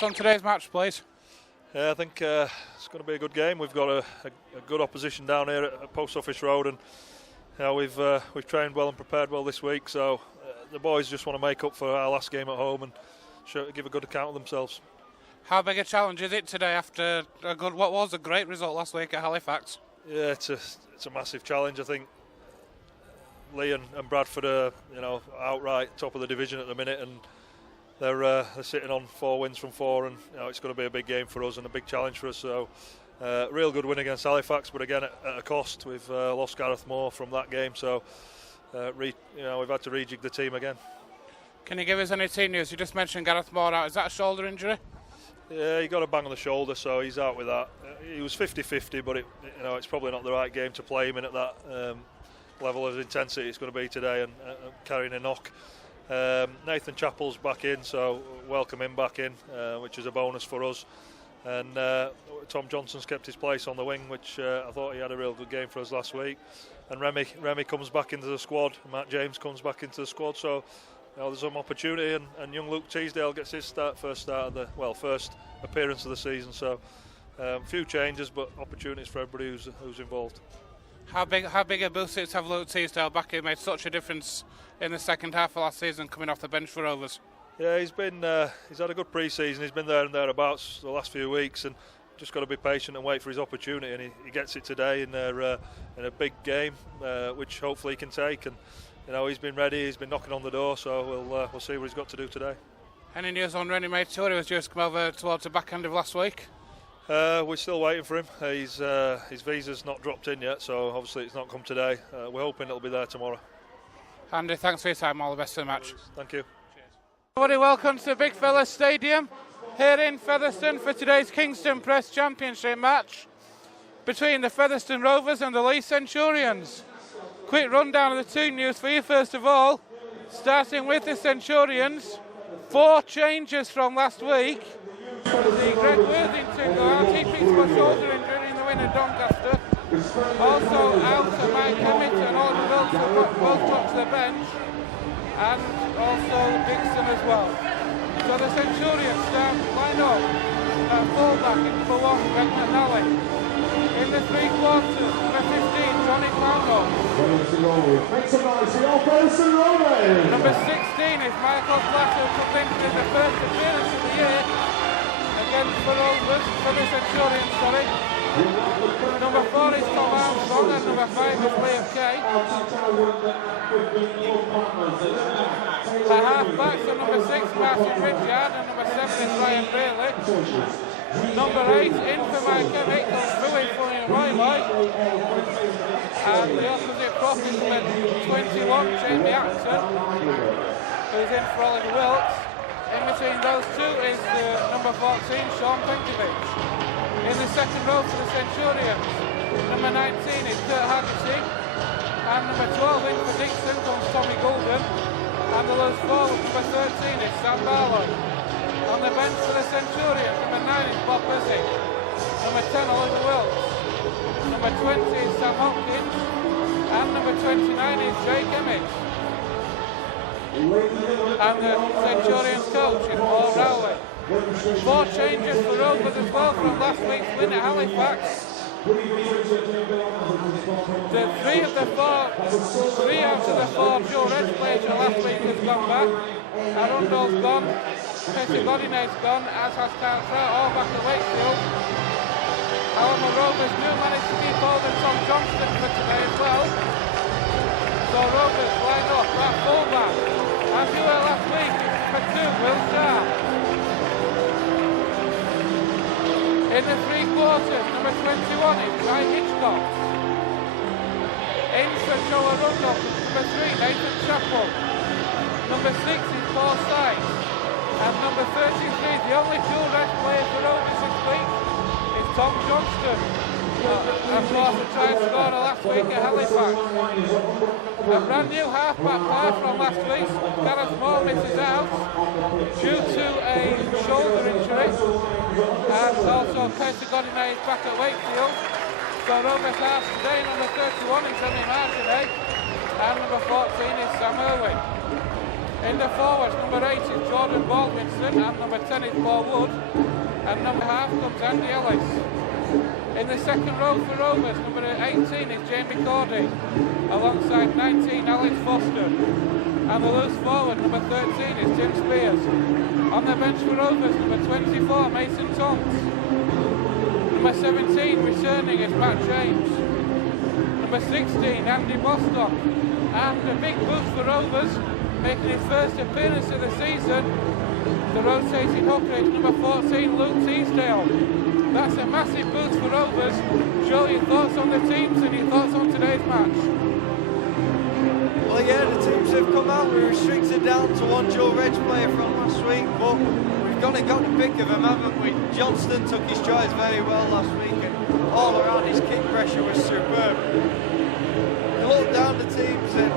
thoughts on today's match, please? Yeah, I think it's going to be a good game. We've got a good opposition down here at Post Office Road, and we've trained well and prepared well this week. So the boys just want to make up for our last game at home and give a good account of themselves. How big a challenge is it today after what was a great result last week at Halifax? Yeah, it's a massive challenge. I think Leigh and Bradford are outright top of the division at the minute, and they're sitting on 4 wins from 4, and it's going to be a big game for us and a big challenge for us. So real good win against Halifax, but again at a cost. We've lost Gareth Moore from that game, so we've had to rejig the team again. Can you give us any team news? You just mentioned Gareth Moore out. Is that a shoulder injury? Yeah, he got a bang on the shoulder, so he's out with that. He was 50-50, but it's probably not the right game to play him in at that level of intensity it's going to be today, and carrying a knock. Nathan Chappell's back in, so welcome him back in, which is a bonus for us. And Tom Johnson's kept his place on the wing, which I thought he had a real good game for us last week. And Remy comes back into the squad. Matt James comes back into the squad. So there's some opportunity, and young Luke Teasdale gets his first appearance of the season. So a few changes, but opportunities for everybody who's involved. How big a boost to have Luke Teasdale back? He made such a difference in the second half of last season, coming off the bench for Rovers. Yeah, he's had a good pre-season. He's been there and thereabouts the last few weeks, and just got to be patient and wait for his opportunity. And he gets it today in a big game, which hopefully he can take. And he's been ready. He's been knocking on the door. So we'll see what he's got to do today. Any news on Rennie Mature? He was just come over towards the back end of last week. We're still waiting for him. His visa's not dropped in yet, so obviously it's not come today. We're hoping it'll be there tomorrow. Andy, thanks for your time. All the best for the match. Thank you. Everybody, welcome to Big Fella Stadium here in Featherstone for today's Kingston Press Championship match between the Featherstone Rovers and the Leigh Centurions. Quick rundown of the team news for you first of all. Starting with the Centurions, 4 changes from last week. See Greg Worthington go out, he picks up a shoulder injury in the win at Doncaster. Also out are Mike Emmett and Alden Wilson have both got to the bench, and also Dixon as well. So the Centurions line up at fullback in number 1, Greg McNally. In the 3 quarters, number 15, Johnny Clownall. Number 16 is Michael Black, who comes in for the first appearance of the year. Again for Rovers, for the Centurions, sorry. Number 4 is Tom Armstrong, and number 5 is Liam Kay. The half-backs are number 6, Martin Richard, and number 7 is Ryan Bailey. Number 8, in for Mike Emmett, comes through in for Roy Lloyd. And the opposite prop is number 21, Jamie Acton, who's in for Oliver Wilkes. In between those two is number 14, Sean Penkovic. In the second row for the Centurions, number 19 is Kurt Haggerty, and number 12 in for Dixon comes Tommy Goulden, and the loose forward, number 13 is Sam Barlow. On the bench for the Centurions, number 9 is Bob Busick, number 10 Oliver Wilkes, number 20 is Sam Hopkins, and number 29 is Jake Emmett. And the Centurions coach is Paul Rowley. 4 changes for Rovers as well from last week's win at Halifax. 3 out of the 4 Joe Red players from last week has gone back. Arundel's gone, Peter Godinet's gone, as has Carl Trout, all back at Wakefield. However, Rovers do manage to keep hold of Tom Johnston for today as well. So Rovers line up at fullback. As you were last week, for 2, Will Starr. In the 3 quarters, number 21 is Guy Hitchcock. In for Joe Arundel, number 3, Nathan Chappell. Number 6 is Paul Sykes. And number 33, the only dual red player for Rovers this week, is Tom Johnston. Of course, the try scorer last week at Halifax. A brand new half-back player from last week, Gareth Moore, misses out due to a shoulder injury, and also Peter Godinet is back at Wakefield. So Rovers half today, number 31 is Emmy Martinet, and number 14 is Sam Irwin. In the forwards, number 8 is Jordan Baldwinson, and number 10 is Paul Wood, and number half comes Andy Ellis. In the second row for Rovers, number 18 is Jamie Cordy, alongside 19 Alex Foster, and the loose forward, number 13 is Tim Spears. On the bench for Rovers, number 24 Mason Tonks, number 17 returning is Matt James, number 16 Andy Bostock, and a big boost for Rovers, making his first appearance of the season, the rotating hooker is number 14 Luke Teasdale. That's a massive boost for Rovers. Joe, your thoughts on the teams and your thoughts on today's match? Well, yeah, the teams have come out. We're restricted down to one Joe Reg player from last week, but we've got the pick of them, haven't we? Johnston took his tries very well last week, and all around his kick pressure was superb. You look down the teams, and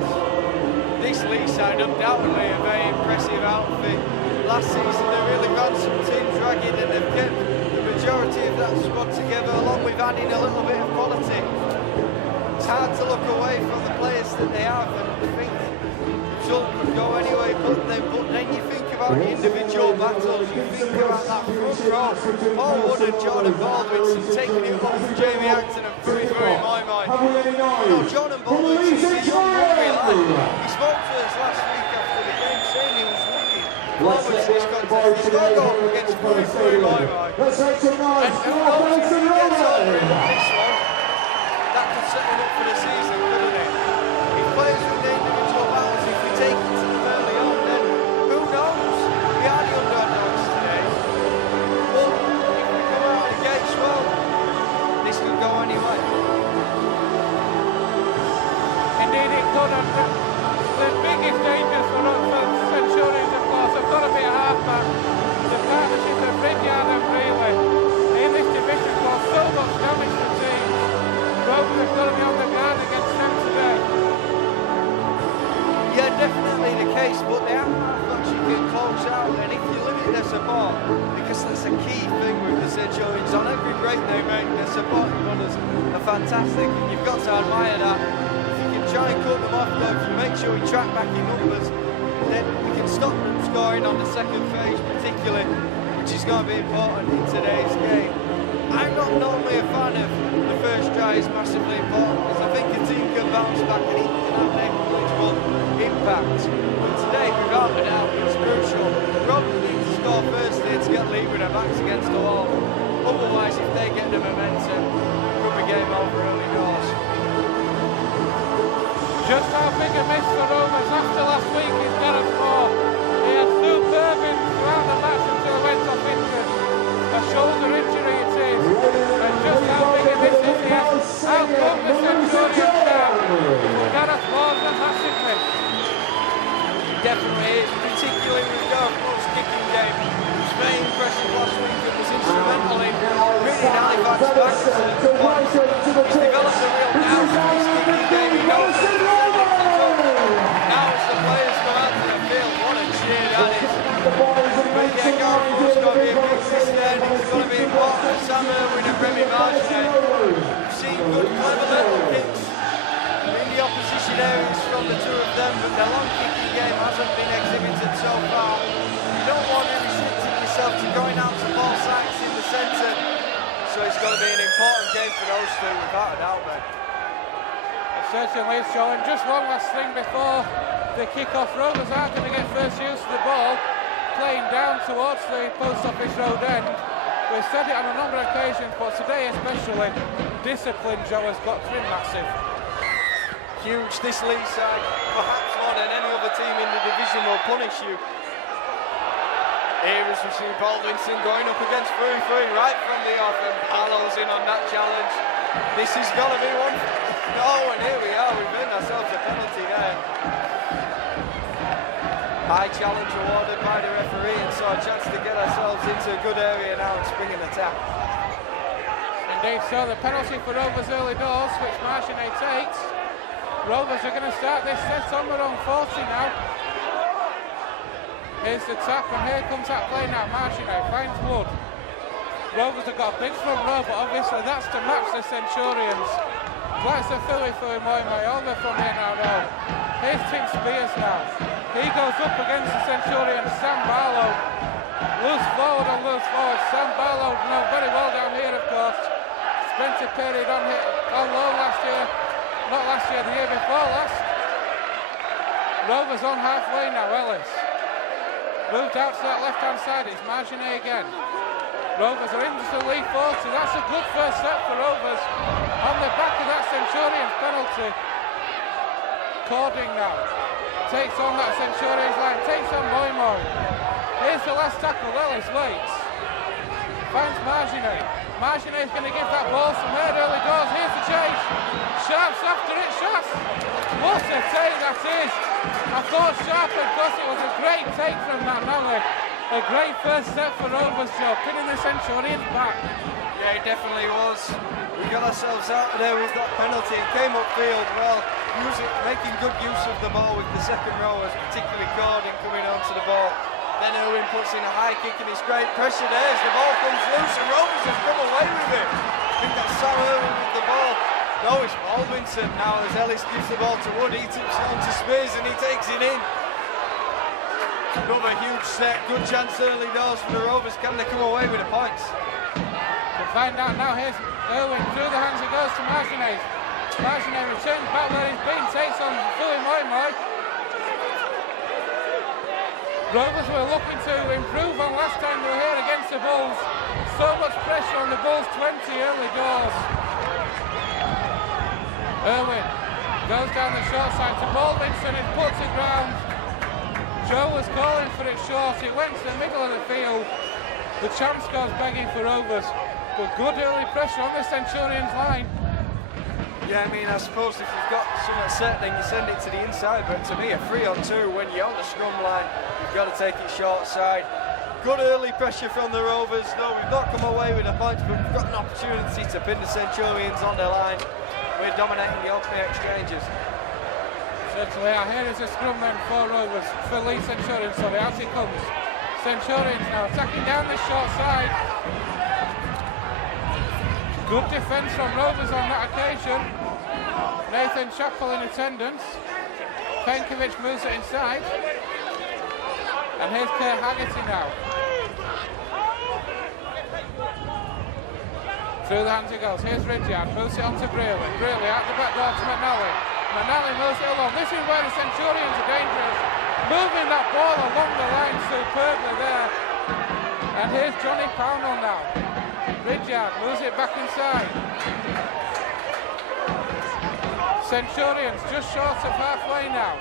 this Leigh side undoubtedly a very impressive outfit. Last season they really ran some teams ragged, and they've kept the majority of that squad together, along with adding a little bit of quality. It's hard to look away from the players that they have and think the result could go anyway, but then you think about the individual battles, you think about that front row, Paul Wood and Jordan Baldwinson taking it off Jamie Acton and through in my mind. Jordan Baldwinson is a young hungry lad. He spoke to us last week after the game saying he was looking forward to this contest. He's got to go up against through in my mind. And who knows if he gets over in this one, that could set him up for the season, couldn't it? He plays with the individual battles. If we take it to them early on, then who knows? We are the underdogs today. But if we come out of the gates well, this could go anyway. Indeed it could, and the biggest dangers for Centurions, of course, have got to be a half-back. The partnership of Ridyard and Brealey in this division caused so much damage to teams. Rovers have got to be on the guard against them today. Yeah, definitely the case, but they have actually can close out, and if you limit their support, because that's a key thing with the Centurions, on every break they make, their supporting runners are fantastic, and you've got to admire that. If you can try and cut them off, though, if you make sure we track back in numbers, then we can stop them scoring on the second phase particularly, which is going to be important in today's game. I'm not normally a fan of the first try, is massively important because I think a team can bounce back and it can have negligible impact. But today, without a doubt, it's crucial. Rovers need to score first here to get Leigh with their backs against the wall. Otherwise, if they get the momentum, it could be game over early doors. Just how big a miss for Rovers after last week is Gareth Moore. He had superb throughout the match until he went off injured. A shoulder injury it is. And just how big a miss is he has. How come the Centurions now? Gareth Moore's a massive miss. Definitely is, particularly with Gareth Moore's kicking game. It was very impressive last week. It was instrumental in bringing Halifax back to the point. He's developed a real doubt in his kicking game. He knows that now as the players come out to the field, what a cheer that is. But yeah, Gareth Moore's got to be a big system. It's going to be important. Sam Irwin and Remy Martinet. We've seen good, clever little kicks in the opposition areas from the two of them, but their long kicking game hasn't been exhibited so far. You don't want to be restricting yourself to going out to Paul Sykes in the centre, so it's going to be an important game for those two, without a doubt, mate. It certainly is, Joe. And just one last thing before the kick-off. Rovers are going to get first use of the ball, playing down towards the Post Office Road end. We've said it on a number of occasions, but today especially, discipline, Joe, has got to be massive. Huge. This Leigh side, perhaps more than any other team in the division, will punish you. Here is Rasheed Baldwinson going up against 3-3 right from the off, and Barlow's in on that challenge. This is going to be one. Oh, and here we are, we've earned ourselves a penalty there. High challenge awarded by the referee, and so a chance to get ourselves into a good area now and spring an attack. Indeed, so the penalty for Rovers early doors, which Martinet takes. Rovers are going to start this set on their own 40 now. Here's the tap, and here comes that play now. Martinet finds Wood. Rovers have got a big front row, but obviously that's to match the Centurions. That's a filly for him, all the way from here now. Here's Tim Spears now. He goes up against the Centurion, Sam Barlow. Loose forward on loose forward. Sam Barlow known very well down here, of course. Spent a period on low last year. Not last year, the year before last. Rovers on halfway now, Ellis. Moved out to that left-hand side, it's Marginet again. Rovers are into the lead 40, that's a good first set for Rovers. On the back of that Centurions penalty. Cording now. Takes on that Centurions line, takes on Moy. Here's the last tackle, Ellis waits. Finds Marginet. Marginet's going to give that ball some head early doors. Here's the chase. Sharp's after it. Sharp. What a take that is. I thought Sharp, of course, it was a great take from that Nally. A great first step for Rovers, Joe, pinning the Centurions back. Yeah, it definitely was. We got ourselves out of there with that penalty. It came upfield well, making good use of the ball with the second rowers, particularly Gordon coming onto the ball. Then Irwin puts in a high kick and it's great pressure there as the ball comes loose and Rovers have come away with it. I think that's Sam Irwin with the ball. No, it's Baldwinson now as Ellis gives the ball to Wood. He tips it on to Spears and he takes it in. Another huge set, good chance early doors for the Rovers. Can they come away with the points? We'll find out now. Here's Irwin through the hands, it goes to Marginet. Marginet returns back where he's been, takes on Philly Moy. Rovers were looking to improve on last time they were here against the Bulls. So much pressure on the Bulls, 20 early doors. Irwin goes down the short side to Baldwinson and puts it round. Joe was calling for it short, it went to the middle of the field. The champs goes begging for Rovers, but good early pressure on the Centurions line. Yeah, I mean, I suppose if you've got something set, then you send it to the inside, but to me, a 3-on-2 when you're on the scrum line, you've got to take it short side. Good early pressure from the Rovers. No, we've not come away with a point, but we've got an opportunity to pin the Centurions on the line. We're dominating the opening exchanges. Certainly, here is a scrum then for Rovers, for Leigh Centurions, sorry, out it comes. Centurions now attacking down the short side. Good defence from Rovers on that occasion. Nathan Chappell in attendance. Penkovic moves it inside. And here's Kerr Haggerty now. Through the hands it goes. Here's Ridyard. Moves it on to Brearley. Brearley out the back door to McNally. McNally moves it along. This is where the Centurions are dangerous. Moving that ball along the line superbly there. And here's Johnny Pownell now. Ridyard moves it back inside. Centurions just short of halfway now.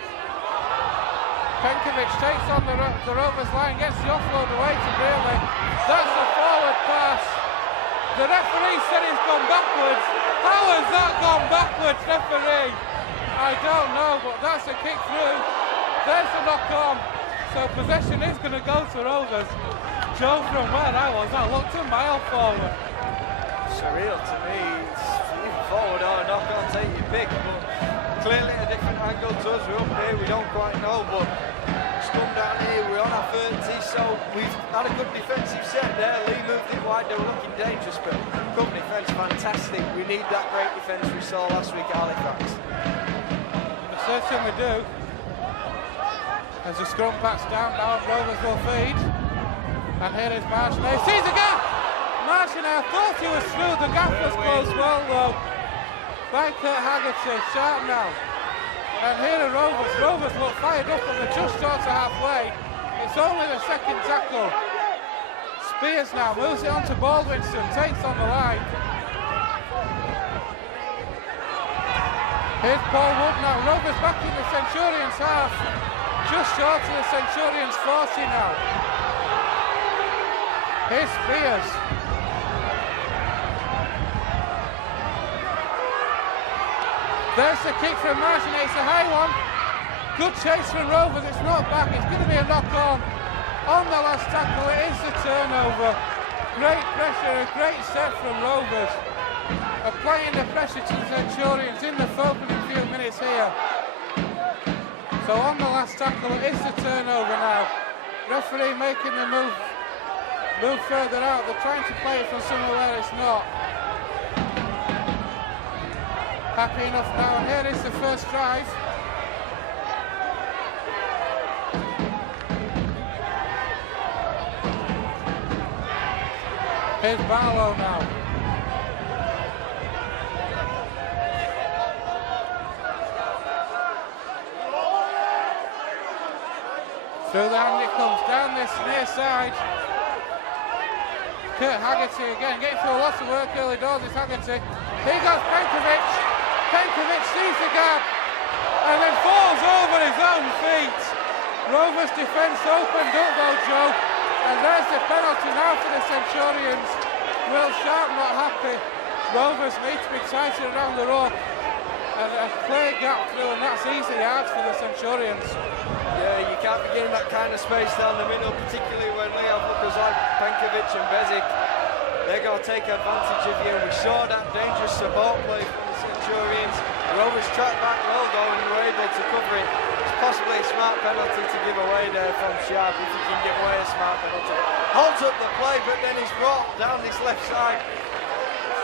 Penkovic takes on the Rovers line, gets the offload away to Brearley. That's a forward pass. The referee said it's gone backwards. How has that gone backwards, referee? I don't know, but that's a kick through. There's the knock on. So possession is going to go to Rovers. Joe, from where I was, that looked a mile forward. Surreal to me. It's even forward or a knock on, take your pick. But clearly a different angle to us. We're up here, we don't quite know, but scrum down here, we're on our 30, so we've had a good defensive set there. Leigh moved it wide, they were looking dangerous, but good defence, fantastic. We need that great defence we saw last week at Halifax. We certainly do. As the scrum backs down, now Rovers will feed. And here is Marginet. Sees the gap! Marginet thought he was through. The gap was closed well, though. By Kurt Haggerty. Sharp now. And here are Rovers. Rovers look fired up and they're just short of halfway. It's only the second tackle. Spears now moves it on to Baldwinson. Takes on the line. Here's Paul Wood now. Rovers back in the Centurions half. Just short of the Centurions 40 now. Here's Spears. There's the kick from Marginet, it's a high one. Good chase from Rovers, it's not back, it's going to be a knock on. On the last tackle, it is the turnover. Great pressure, a great set from Rovers. Applying the pressure to the Centurions in the opening few minutes here. So on the last tackle, it is the turnover now. Referee making the move further out. They're trying to play it from somewhere where it's not. Happy enough now, and here is the first drive. Here's Barlow now. Through the hand it comes, down this near side. Kurt Haggerty again, getting through lots of work early doors, it's Haggerty. Here goes Penkovic. Penkovic sees the gap and then falls over his own feet. Rovers defence opened up though, Joe. And there's the penalty now for the Centurions. Will Sharp not happy. Rovers need to be tighter around the rope. And a clear gap through, and that's easy yards for the Centurions. Yeah, you can't be getting that kind of space down the middle, particularly when Leigh have lookers like Penkovic and Bezic. They're going to take advantage of you. We saw that dangerous support play from the Centurions. The Rovers tracked back well though and were able to cover it. It's possibly a smart penalty to give away there from Sharp if you can give away a smart penalty. Holds up the play, but then he's brought down this left side.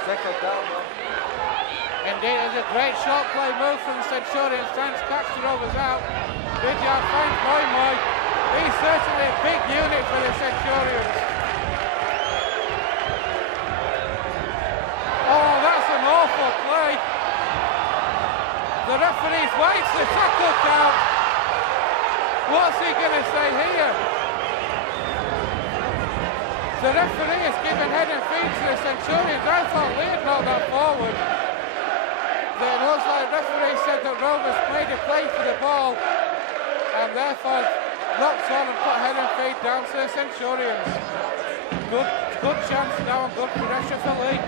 Tackled down though. Indeed, it was a great short play move from the Centurions, trying to catch the Rovers out. Vidyard finds Moy. He's certainly a big unit for the Centurions. Oh, that's an awful play. The referee waits the tackle count. What's he going to say here? The referee has given head and feet to the Centurions. I thought Leigh had not gone forward. It looks like the referee said that Rovers played a play for the ball and therefore knocked on and put head and feet down to the Centurions. Good chance now and good pressure for Leigh.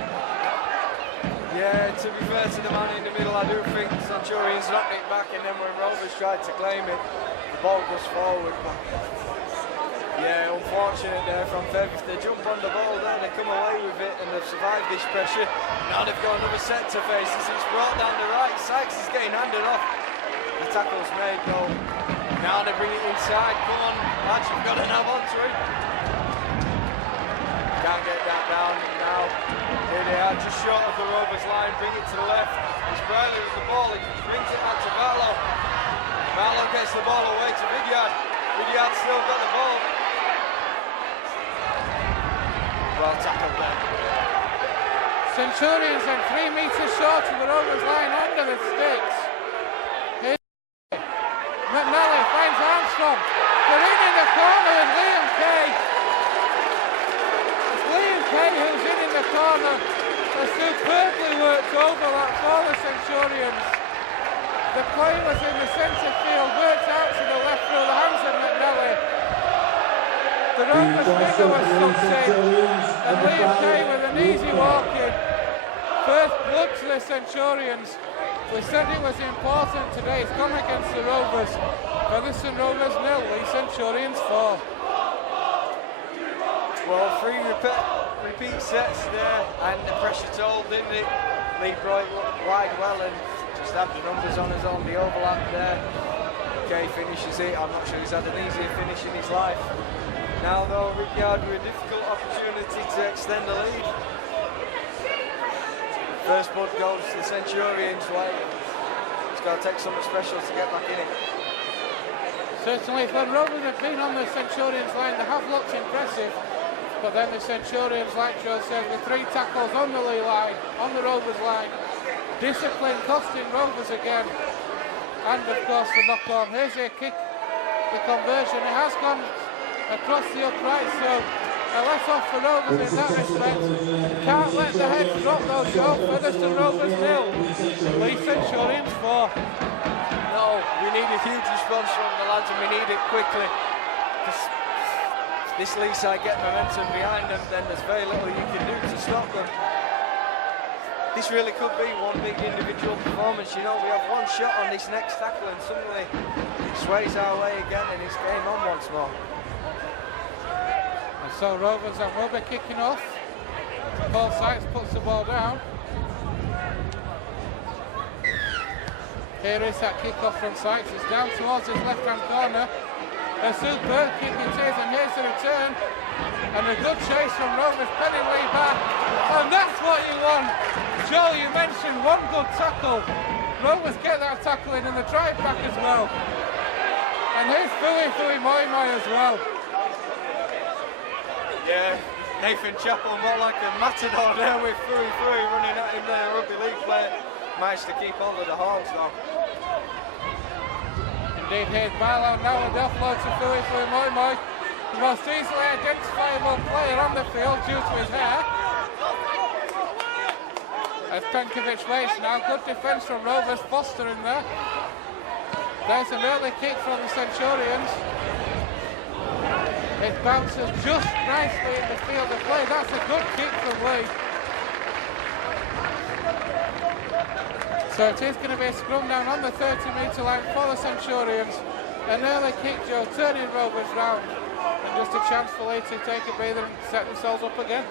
Yeah, to be fair to the man in the middle, I do think the Centurions knocked it back, and then when Rovers tried to claim it, the ball goes forward. Yeah, unfortunate there from Fev. If they jump on the ball there, they come away with it and they've survived this pressure. Now they've got another set to face as it's brought down the right. Sykes is getting handed off. The tackle's made though. Now they bring it inside. Come on, lads, you've got to nav onto it. Can't get that down now. Here they are, just short of the Rovers line. Bring it to the left. It's Briley with the ball. He brings it back to Barlow. Barlow gets the ball away to Vidyard. Vidyard's still got the ball. Well tackled there. Centurions and 3 metres short of the Rovers line under the sticks. Here's McNally finds Armstrong. They're in the corner with Liam Kay. It's Liam Kay who's in the corner. A superbly worked overlap for the Centurions. The play was in the centre field, worked out to the left through the hands of McNally. The Rovers figure was sucked in, and Liam Kay with an easy walk in. First blood to the Centurions. We said it was important today. It's gone against the Rovers. Featherstone Rovers 0, Leigh Centurions 4. Well, 3 repeat sets there, and the pressure told, didn't it? Leigh brought it wide well and just had the numbers on his own, the overlap there. Kay finishes it. I'm not sure he's had an easier finish in his life. Now though, Rickyard with a difficult opportunity to extend the lead. First blood goes to the Centurions' way. It's got to take something special to get back in it. Certainly, when Rovers have been on the Centurions line, they have looked impressive. But then the Centurions, like Joe said, with 3 tackles on the Leigh line, on the Rovers line. Discipline costing Rovers again. And of course the knock on. Here's a kick, the conversion. It has gone across the upright, so a let off for Rovers in that respect. Can't let the head drop though, Joe. Featherstone Rovers 0, Leigh Centurions 4. No, we need a huge response from the lads, and we need it quickly. This Leigh side get momentum behind them, then there's very little you can do to stop them. This really could be one big individual performance. You know, we have one shot on this next tackle and suddenly it sways our way again and it's game on once more. And so Rovers will be kicking off. Paul Sykes puts the ball down. Here is that kick-off from Sykes. It's down towards his left-hand corner. A superb kick it is, and here's the return. And a good chase from Rovers, penning Leigh back. And that's what you want. Joel, you mentioned one good tackle. Rovers get that tackle in and the drive back as well. And here's Fui Moi as well. Yeah, Nathan Chappell more like a matador there with Fui running at him there. Rugby league player managed to keep hold of the Hawks though. Indeed, here's Marlowe now with the offload to Fui Moi. The most easily identifiable player on the field due to his hair. As Penkovic waits now, good defence from Rovers, Foster in there. There's an early kick from the Centurions. It bounces just nicely in the field of play. That's a good kick from Leigh. So it is going to be a scrum down on the 30-metre line for the Centurions. An early kick, Joe, turning Rovers round. And just a chance for Leigh to take a breather and set themselves up again.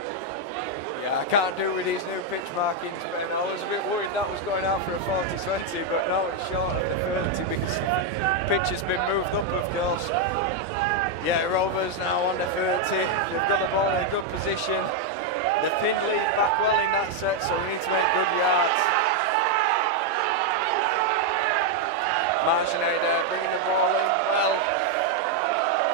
Yeah, I can't do with these new pitch markings, but I was a bit worried that was going out for a 40-20, but now it's short of the 30 because the pitch has been moved up, of course. Yeah, Rovers now on the 30. They've got the ball in a good position. They've pinned Leigh back well in that set, so we need to make good yards. Marginet there, bringing the ball in well.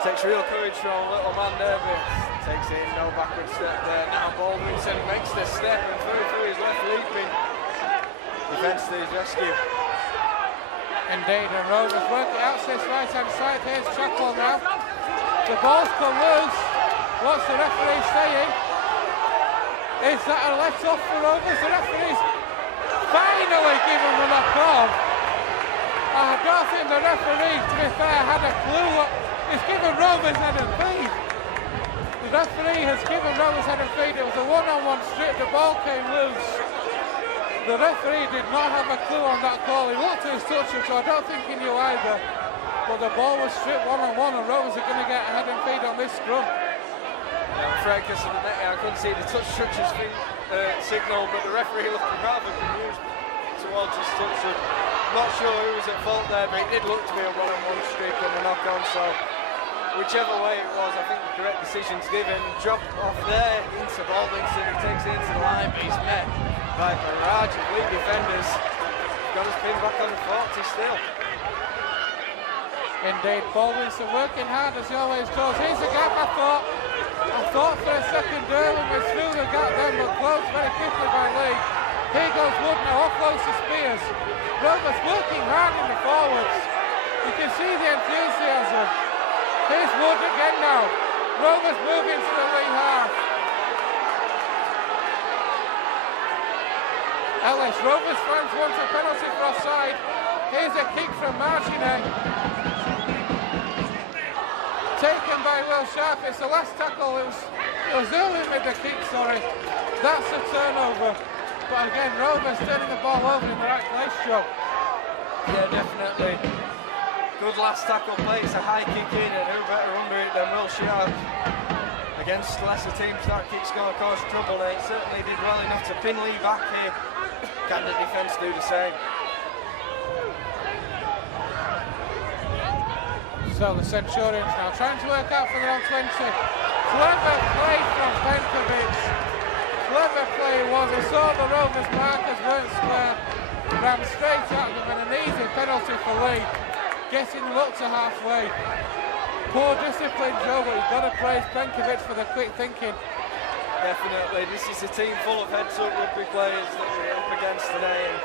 Takes real courage from little man there, but takes it in, no backward step there. Now Baldwinson makes the step and through his left leaping. Defence to his rescue. Indeed, and Rovers work it out to his right hand side. Here's Chappell now. The ball's come loose. What's the referee saying? Is that a let off for Rovers? The referee's finally given the knock on. I don't think the referee, to be fair, had a clue what he's given Rovers head and feed. The referee has given Rovers head and feed. It was a one-on-one strip. The ball came loose. The referee did not have a clue on that call. He looked at his toucher, so I don't think he knew either. But the ball was stripped one-on-one, and Rovers are going to get a head and feed on this scrum. Fracas of the net. I couldn't see the touch toucher's signal, but the referee looked rather confused towards his toucher. Not sure who was at fault there, but it did look to be a one-on-one streak and a knock-on, so whichever way it was, I think the correct decision's given. Drop off there into Baldwinson, he takes it into the line, but he's met by a barrage of Leigh defenders. Got his pin back on the 40 still. Indeed, Baldwinson working hard as he always does. Here's a gap, I thought for a second Derwin was through the gap then, but closed very quickly by Leigh. Here goes Wood now, offloads to Spears. Rovers working hard in the forwards. You can see the enthusiasm. Here's Wood again now. Rovers moving to the Leigh half. Ellis, Rovers fans want a penalty for offside. Here's a kick from Marginet. Taken by Will Sharp. It's the last tackle. It was early with the kick, sorry. That's a turnover. But again, Rovers turning the ball over in the right place, Joe. Yeah, definitely. Good last tackle play. It's a high kick in, and who better under it than Will Sharp. Against lesser teams, that kick's going to cause trouble. It certainly did well enough to pin Leigh back here. Can the defence do the same? So the Centurions now trying to work out for their own 20. Clever play from Penkovic. Clever play was. He saw the Rovers markers weren't square. Ran straight at them, and an easy penalty for Leigh. Getting them up to halfway. Poor discipline, Joe, but you've got to praise Penkovic for the quick thinking. Definitely. This is a team full of heads-up rugby players that we're up against today. And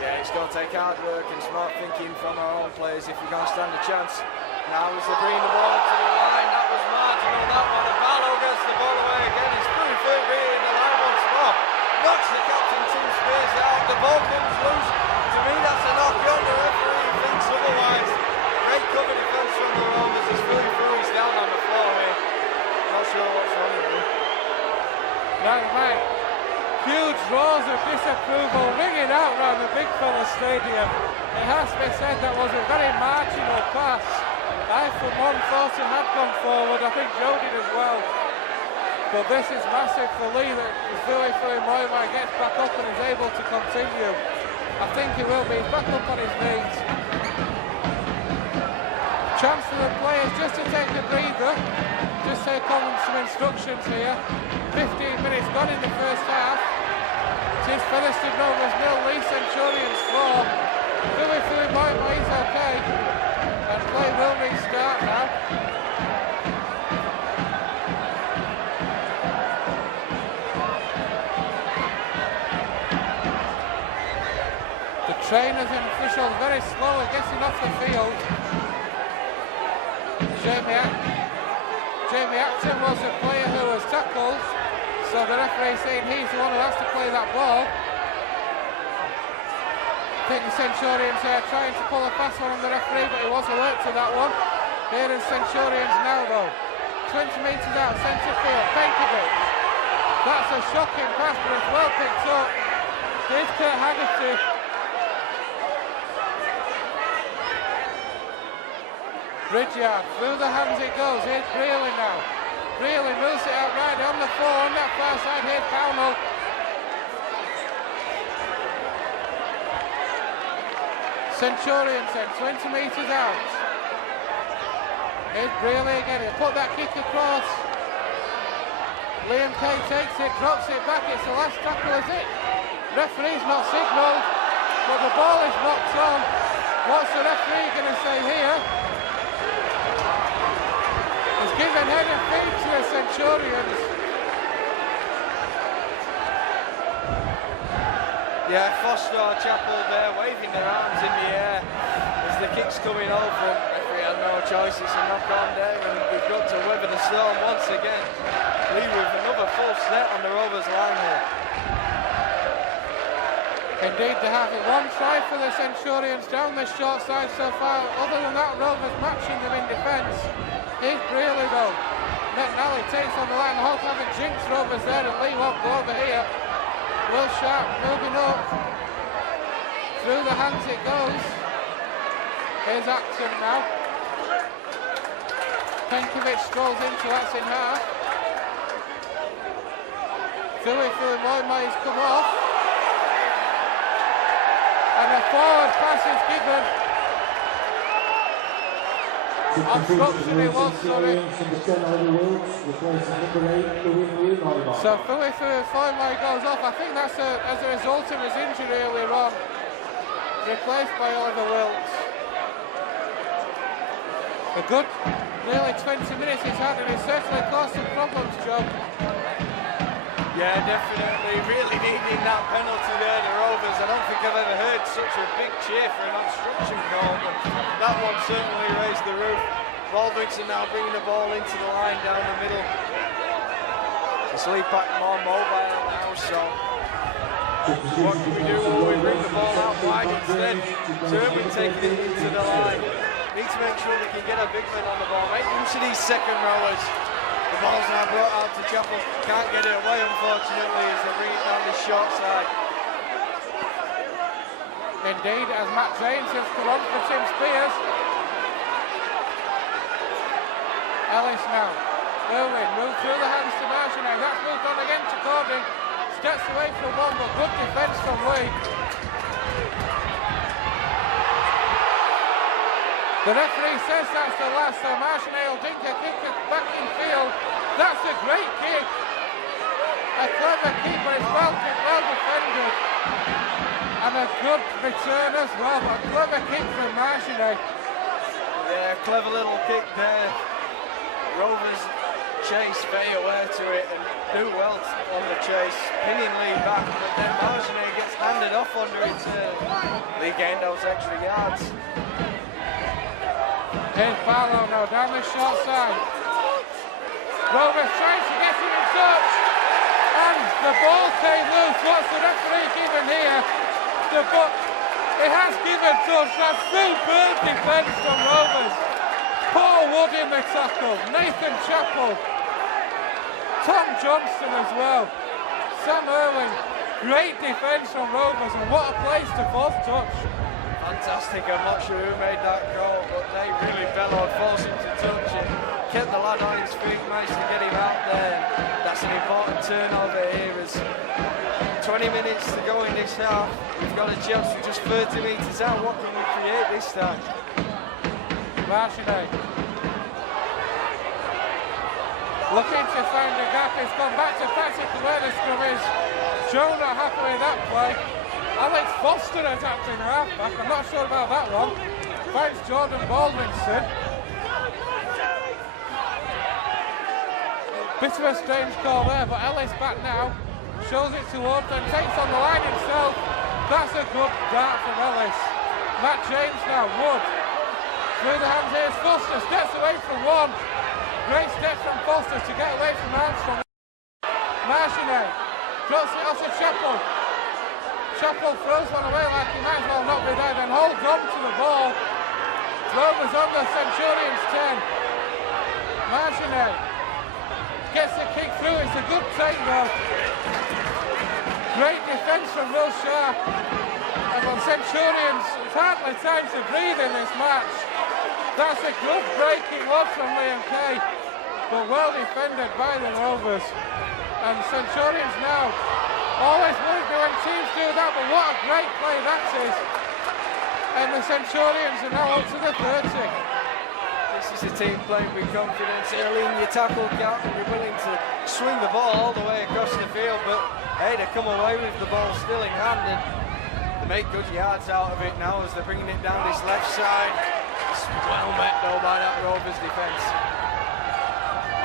yeah, it's going to take hard work and smart thinking from our own players if we're going to stand a chance. Now as they bring the ball to the line, that was marginal, that one. And Barlow gets the ball away again. It's pretty free in the line once more. Knocks the captain Tim Spears out. The ball comes loose. To me, that's a knock-on. The referee thinks otherwise. Great cover defence from the Rovers. He's fully through. He's down on the floor here. Not sure what's wrong with him. That's right. Huge roars of disapproval ringing out around the Big Fella Stadium. It has to be said that was a very marginal pass. I, for one, thought it had gone forward. I think Joe did as well. But this is massive for Leigh that Fui Moi gets back up and is able to continue. I think he will be back up on his knees. Chance for the players just to take a breather. Just take on some instructions here. 15 minutes gone in the first half. It is Featherstone Rovers 0, Leigh Centurions 4. Fui Moi is okay. And play will restart. Trainers and officials very slow at getting off the field. Jamie Acton was the player who was tackled, so the referee saying he's the one who has to play that ball. I think the Centurions are trying to pull a fast one on the referee, but he was alert to that one. Here is Centurions now though. 20 metres out, centre field, Penkovic. That's a shocking pass, but it's well picked up. Here's Kurt Haggerty. Bridgyard, through the hands it goes. Here's Brealey now. Brealey moves it out right on the floor on that far side. Here's Pownell. Centurions then, 20 metres out. Here's Brealey again, he'll put that kick across. Liam Kay takes it, drops it back, it's the last tackle, is it? Referee's not signalled, but the ball is knocked on. What's the referee going to say here? He's given head and feet to the Centurions. Yeah, Foster or Chapel there waving their arms in the air as the kick's coming over. Referee had no choice, it's a knock-on there, and we've got to weather the storm once again. Leigh with another full set on the Rovers line here. Indeed, they have it. One try for the Centurions down the short side so far. Other than that, Rovers matching them in defence. Here's Brealey though. McNally takes on the line. The whole time it jinx Rovers there, and Leigh won't go over here. Will Sharp moving up. Through the hands it goes. Here's Acton now. Penkovic strolls into that's in half. Through it for Moyes come off. And a forward pass is given. Obstruction it was, sorry. So Philly Foymoy goes off. I think that's as a result of his injury earlier on. Replaced by Oliver Wilkes. A good nearly 20 minutes he's had, and he's certainly caused some problems, John. Yeah, definitely. Really needing that penalty there, the Rovers. I don't think I've ever heard such a big cheer for an obstruction goal, but that one certainly raised the roof. Baldwinson now bringing the ball into the line down the middle. It's Leigh back more mobile now, so what can we do when we bring the ball out wide instead? Turpin taking it into the line. Need to make sure we can get a big man on the ball. Make use of these second rowers. The ball's now brought out to Chapel. Can't get it away, unfortunately, as they bring it down the short side. Indeed, as Matt James has come on for Tim Spears. Ellis now. Irwin moved through the hands to Martineau. That's moved on again to Gordon. Steps away from one, but good defence from Leigh. The referee says that's the last, so Martineau will dink a kick back in field. That's a great kick. A clever kick, but it's well defended. And a good return as well, but a clever kick from Martineau. Yeah, clever little kick there. Rovers chase, very aware to it, and do well on the chase, pinning Leigh back, but then Martineau gets handed off on the return. Leigh gained those extra yards. Here's Barlow now down the short side. Rovers trying to get him in touch, and the ball came loose. What's the referee given here? It has given touch. That's superb defence from Rovers. Paul Wood in the tackle, Nathan Chappell, Tom Johnston as well, Sam Irwin. Great defence from Rovers, and what a place to force touch. Fantastic, I'm not sure who made that goal, but they really bellowed, forced him to touch it, kept the lad on his feet, managed to get him out there. That's an important turnover here as 20 minutes to go in this half. We've got a chance from just 30 metres out. What can we create this time? Martineau looking to find a gap. He's gone back to practically where the scrum is. Joe not happy with that play. Alex Foster attacked in half-back. I'm not sure about that one. Finds Jordan Baldwinson. Bit of a strange call there, but Ellis back now. Shows it to Wood and takes on the line himself. That's a good dart from Ellis. Matt James now, Wood. Through the hands, here's Foster, steps away from one. Great step from Foster to get away from Armstrong. Martinet drops it off to Chappell. Chappell throws one away like he might as well not be there, then holds on to the ball. Rovers on the Centurions 10. Martinet gets the kick through, it's a good take though. Great defence from Will Sharp. And on Centurions, it's hardly time to breathe in this match. That's a good breaking lob from Liam Kay, but well defended by the Rovers. And Centurions now, always worried when teams do that, but what a great play that is. And the Centurions are now up to the 30. This is a team playing with confidence early in your tackle count, and you're willing to swing the ball all the way across the field, but hey, they come away with the ball still in hand, and they make good yards out of it now as they're bringing it down this left side. It's well met though by that Rovers defence.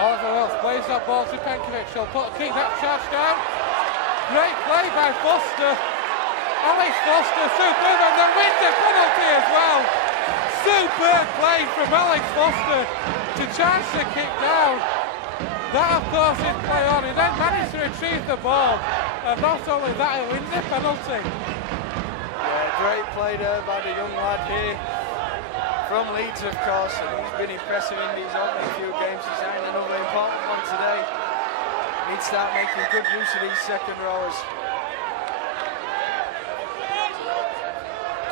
Oliver Wells plays that ball to Penkovic. He'll keep that charge down. Great play by Foster. Alex Foster, superb, and then wins the penalty as well. Superb play from Alex Foster to charge the kick down. That, of course, is play on. He then managed to retrieve the ball, and not only that, he wins the penalty. Yeah, great play there by the young lad here. From Leeds, of course, and he's been impressive in these opening few games. He's having another important one today. Needs to start making good use of these second rowers.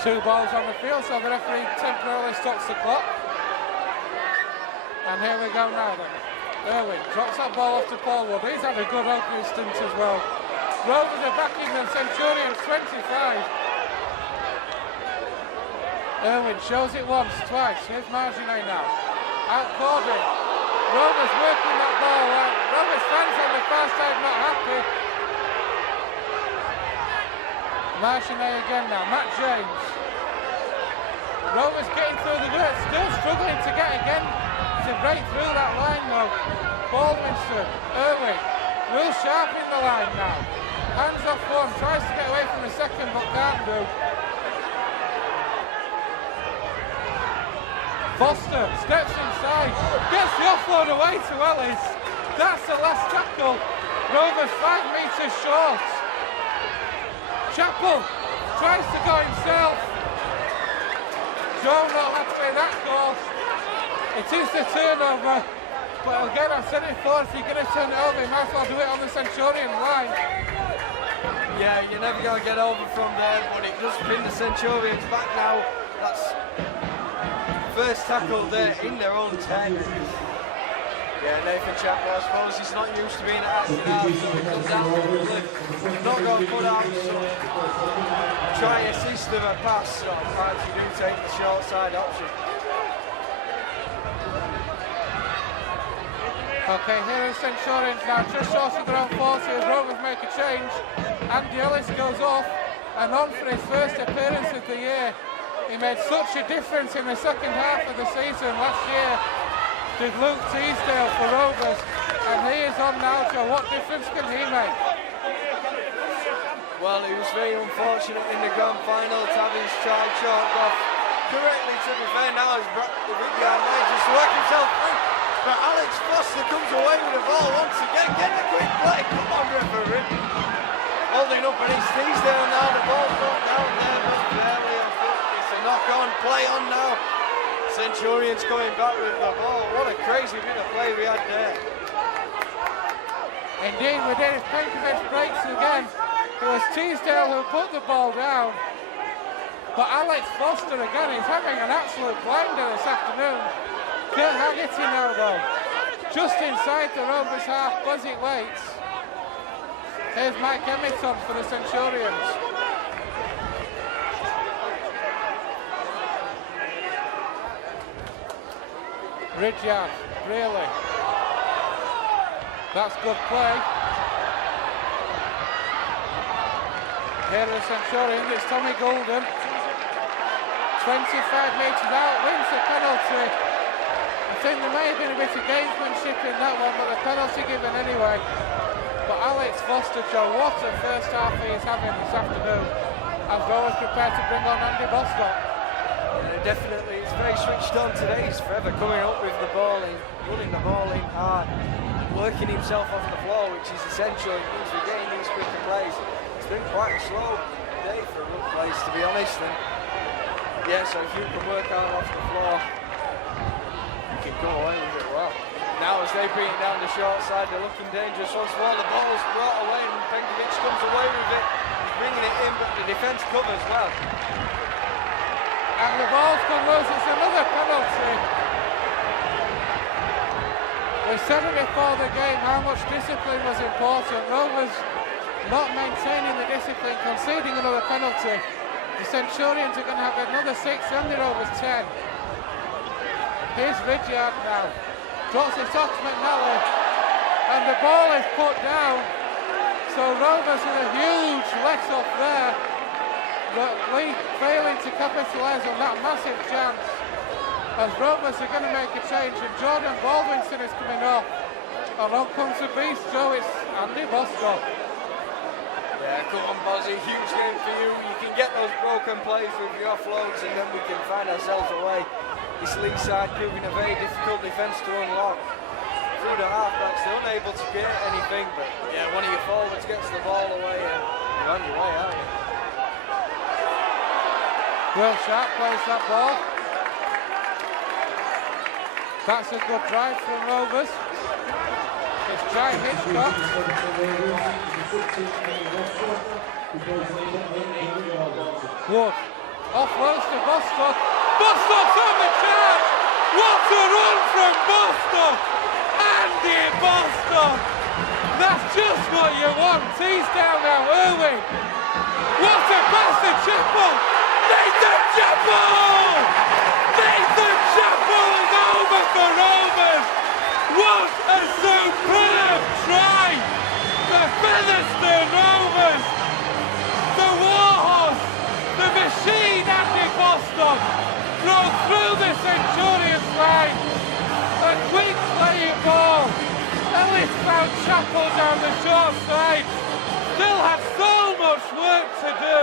2 balls on the field, so the referee temporarily stops the clock. And here we go now then. Irwin drops that ball off to Paul Wood. He's had a good opening stint as well. Rovers are backing the Centurions 25. Irwin shows it once, twice. Here's Marginet now. Out Corbin. Rovers working that ball. Rovers fans on the far side not happy. Marginet again now. Matt James. Rovers getting through the dirt. Still struggling to get again to break through that line though. Baldwinston. Irwin. Will Sharp in the line now. Hands off one. Tries to get away from the second but can't do. Foster steps inside, gets the offload away to Ellis. That's the last tackle. Rovers 5 metres short. Chappell tries to go himself. Joe not happy with that call. It is the turnover, but again I've said it before, if you're going to turn it over, you might as well do it on the Centurion line. Yeah, you're never going to get over from there, but it does pin the Centurions back now. That's first tackle there in their own 10. Yeah, Nathan Chappell, I suppose he's not used to being acted out, so he comes out from the cliff. Not going to put out some try assist of a pass, so perhaps you do take the short side option. Okay, here is Centurions now, just short of their own 40 as Rovers make a change. Andy Ellis goes off and on for his first appearance of the year. He made such a difference in the second half of the season last year. Did Luke Teasdale for Rovers, and he is on now, Joe. What difference can he make? Well, he was very unfortunate in the grand final to have his try chalked off correctly, to be fair. Now he's the Vidyard manages to work himself through, but Alex Foster comes away with the ball once again. Get the quick play, come on referee. Holding up, and it's Teasdale now, the ball's not down there, but barely on foot. It's a knock-on, play on now. Centurions going back with the ball. What a crazy bit of play we had there. Indeed, we did. Penkovic breaks again. It was Teasdale who put the ball down. But Alex Foster again is having an absolute blinder this afternoon. Kurt Haggerty now though. Just inside the Rovers half, as it waits. Here's Mike Emerton for the Centurions. Ridyard, really. That's good play. Here are the Centurions, it's Tommy Golden. 25 metres out, wins the penalty. I think there may have been a bit of gamesmanship in that one, but the penalty given anyway. But Alex Foster, Joe, what a first half he is having this afternoon. as Rovers prepare to bring on Andy Bostock. Definitely, it's very switched on today. He's forever coming up with the ball in, running the ball in hard, working himself off the floor, which is essential. It means we're getting these quicker plays. It's been quite a slow day for a good place, to be honest. And yeah, so if you can work hard off the floor, you can come away with it well. Now as they bring it down the short side, they're looking dangerous once more. The ball's brought away and Benkovic comes away with it. He's bringing it in, but the defence covers well. And the ball's gone loose. It's another penalty. We said it before the game how much discipline was important. Rovers not maintaining the discipline, conceding another penalty. The Centurions are going to have another 6 and the Rovers 10. Here's Ridyard now. Drops it off to McNally. And the ball is put down. So Rovers with a huge let-off there. But Leigh failing to capitalise on that massive chance. As Rovers are going to make a change, and Jordan Baldwinson is coming off. And on comes the beast, so it's Andy Bostock. Yeah, come on, Bozzy, huge game for you. You can get those broken plays with your offloads, and then we can find ourselves away. This Leigh side proving a very difficult defence to unlock. Through the half-backs, they're unable to get anything, but yeah, one of your forwards gets the ball away, and you're on your way, aren't you? Will Sharp plays that ball. That's a good drive from Rovers. It's Jai Hitchcock. Wood. Offloads to Bostock. Bostock's on the charge! What a run from Bostock! Andy Bostock! That's just what you want. He's down now, Irwin. What a pass to Chappell! Nathan Chappell! Nathan Chappell is over for Rovers! What a superb try for Featherstone Rovers! The Warhorse, the machine Andy Bostock broke through the Centurions line. A quick playing ball. Ellis found Chappell down the short side. Still had so much work to do,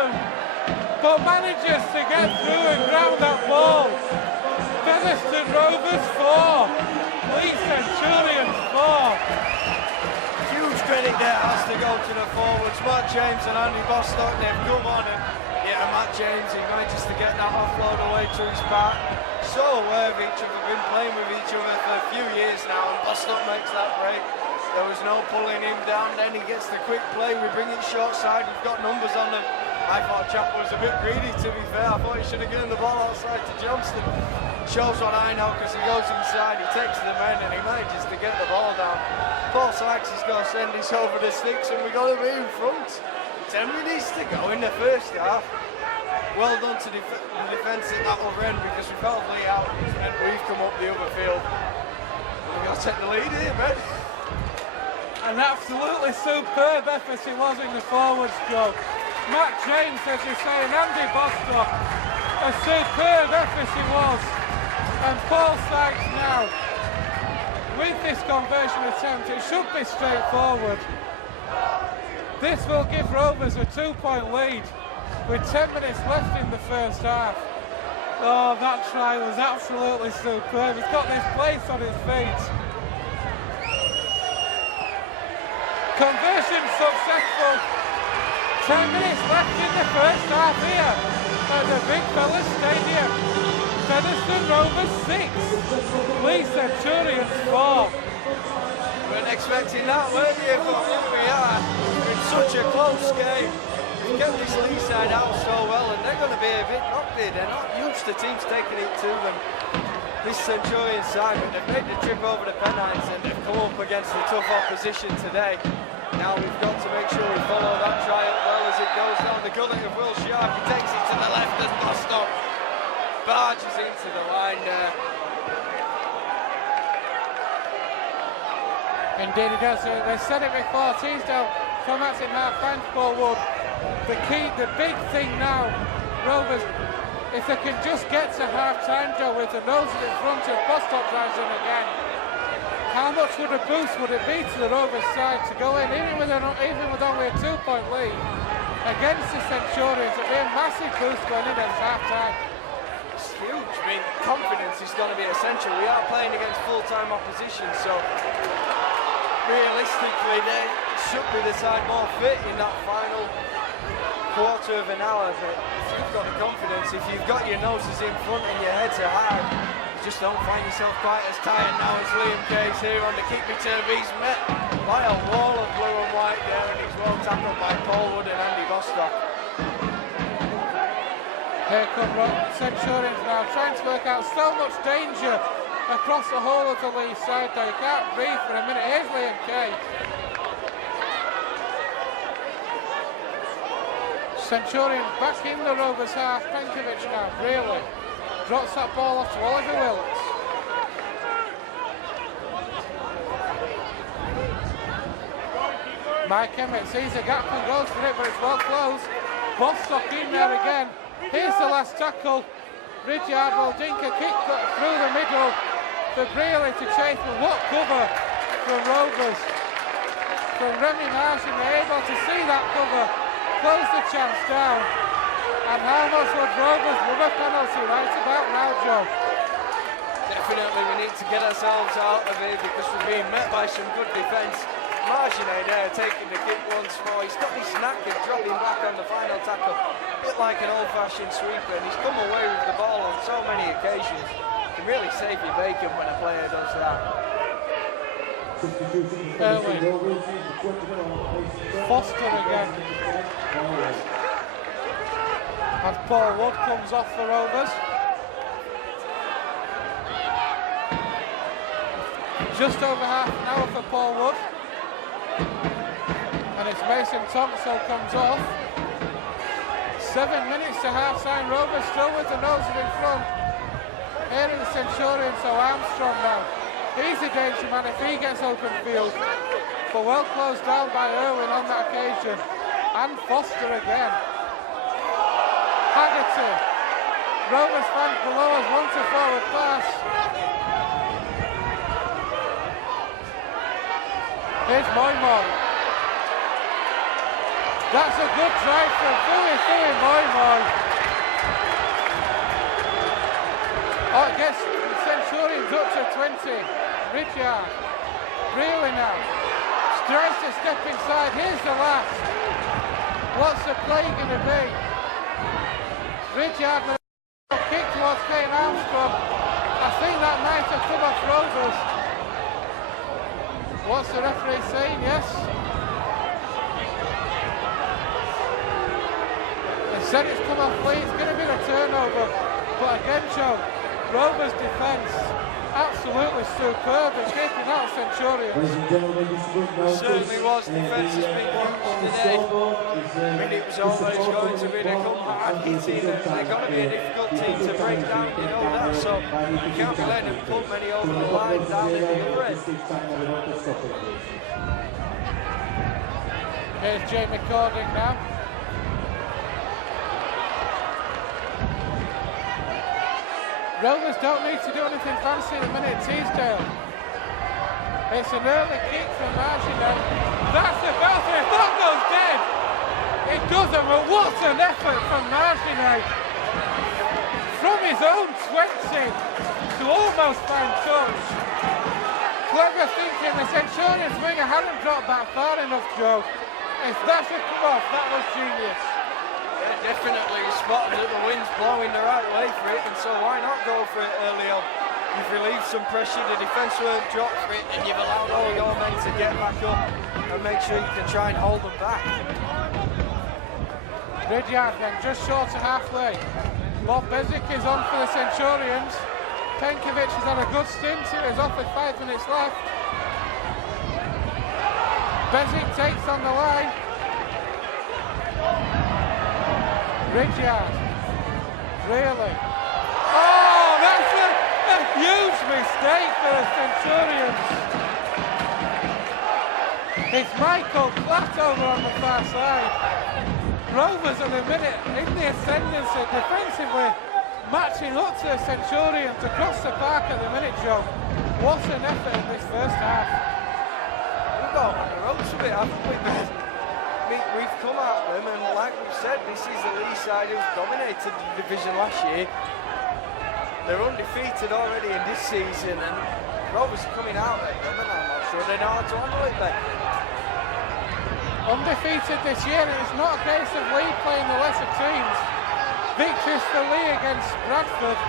but manages to get through and ground that ball. Featherstone Rovers 4, Leigh Centurions 4. Huge credit there has to go to the forwards. Matt James and Andy Bostock, they've come on, and yeah, Matt James, he manages to get that offload away to his back. So aware of each other, been playing with each other for a few years now, and Bostock makes that break. There was no pulling him down, then he gets the quick play, we bring it short side, we've got numbers on them. I thought Chappell was a bit greedy, to be fair. I thought he should have given the ball outside to Johnston. Shows what I know, because he goes inside, he takes the men, and he manages to get the ball down. Paul Sykes is going to send this over the sticks, and we've got to be in front. 10 minutes to go in the first half. Well done to the defence at that other end, because we felt Leigh out, and we've come up the other field. We've got to take the lead here, man. An absolutely superb effort it was in the forwards, Joe. Matt James, as you say, and Andy Bostock, a superb effort it was. And Paul Sykes now, with this conversion attempt, it should be straightforward. This will give Rovers a 2-point lead with 10 minutes left in the first half. Oh, that try was absolutely superb. He's got this place on his feet. Conversion successful. 10 minutes left in the first half here at the Big Fella Stadium. Featherstone Rovers 6, Leigh Centurions 4. Weren't expecting that, were you? But here we are. It's such a close game. We've kept this Leigh side out so well, and they're going to be a bit knocked here. They're not used to teams taking it to them. This Centurion side, but they've made the trip over the Pennines and they've come up against a tough opposition today. Now we've got to make sure we follow that try up well as it goes down the gullet of Will Sharp. He takes it to the left and Bostock barges into the line there. Indeed he does. They said it before, Teasdale from at it now, finds Wood. The big thing now, Rovers, if they can just get to half-time, Joe, with the noses in front of Bostock drives in again, how much would a boost would it be to the Rovers side to go in, even with only a 2-point lead, against the Centurions. It'll be a massive boost going in at half-time. It's huge. I mean, confidence is going to be essential. We are playing against full-time opposition, so realistically they should be the side more fit in that final quarter of an hour. But if you've got the confidence, if you've got your noses in front and your heads are high, you just don't find yourself quite as tired now as Liam Case here on the kick return. He's met by a wall of blue and white there, and he's well tackled by Paul Wood and Andy Bostock. Here come Centurions now, trying to work out so much danger across the whole of the Leigh side there. You can't breathe for a minute. Here's Liam Kay. Centurions back in the Rovers half. Penkovic now, really drops that ball off to Oliver Wilkes. Mike Emmett sees a gap and goes for it, but it's well closed. Bostock in there again. Here's the last tackle. Ridyard will dink a kick through the middle for Brealey to chase, but what cover from Rovers. From Remy Marsh, and they're able to see that cover, close the chance down. And how much would Rovers love a penalty right about now, Joe? Definitely we need to get ourselves out of here because we're being met by some good defence. Marginet there taking the kick once more. He's got his knack of dropping back on the final tackle, a bit like an old-fashioned sweeper, and he's come away with the ball on so many occasions. You can really save your bacon when a player does that. Foster again. As Paul Wood comes off for Rovers. Just over half an hour for Paul Wood. And it's Mason Thompson comes off. 7 minutes to half-time. Rovers still with the noses in front. Here in the Centurions, so Armstrong now. He's a danger man if he gets open field. But well closed down by Irwin on that occasion. And Foster again. Haggerty. Rovers fans below us wants a forward pass. Here's Moymon. That's a good drive from Fui Moymon. Oh, it gets Centurions up to 20. Richard. Brealey now. Tries to step inside. Here's the last. What's the play going to be? Richard with a kick towards Kane Armstrong. I think that might have come off Rovers. What's the referee saying? Yes. They said it's come off Leigh. It's going to be a turnover. But again, Joe, Rovers' defence absolutely superb in keeping out Centurions. Certainly was. Defence has been huge today. I mean, it was always going to be the hard hitting, and they're going to be a difficult team to break down, you know that, so you can't be letting them pull many over the line down in the other end. Here's Jamie Cording now. Rovers don't need to do anything fancy in a minute. Teasdale. It's an early kick from Marginet. That's the belter. If that goes dead, it doesn't. But what an effort from Marginet. From his own 20 to almost find touch. Clever thinking. The Centurions winger hadn't dropped back far enough, Joe. If that's a come off, that was genius. Yeah, definitely spotted that the wind's blowing the right way for it, and so why not go for it early on? You've relieved some pressure, the defence won't drop for it, and you've allowed all your men to get back up and make sure you can try and hold them back. Ridyard then just short of halfway. Bob Bezic is on for the Centurions. Penkovic has had a good stint, it is off with 5 minutes left. Bezic takes on the line. Ridyard, really? Oh, that's a huge mistake for the Centurions. It's Michael Platt over on the far side. Rovers at the minute in the ascendancy, defensively matching up to the Centurions across the park at the minute, Joe. What an effort in this first half. We've got on the ropes a bit, haven't we, Ben? we've come at them, and like we've said, this is the Leigh side who's dominated the division last year. They're undefeated already in this season, and Rovers coming out at them, and I'm not sure they know how to handle it then. Undefeated this year, and it's not a case of Leigh playing the lesser teams. Victories for Leigh against Bradford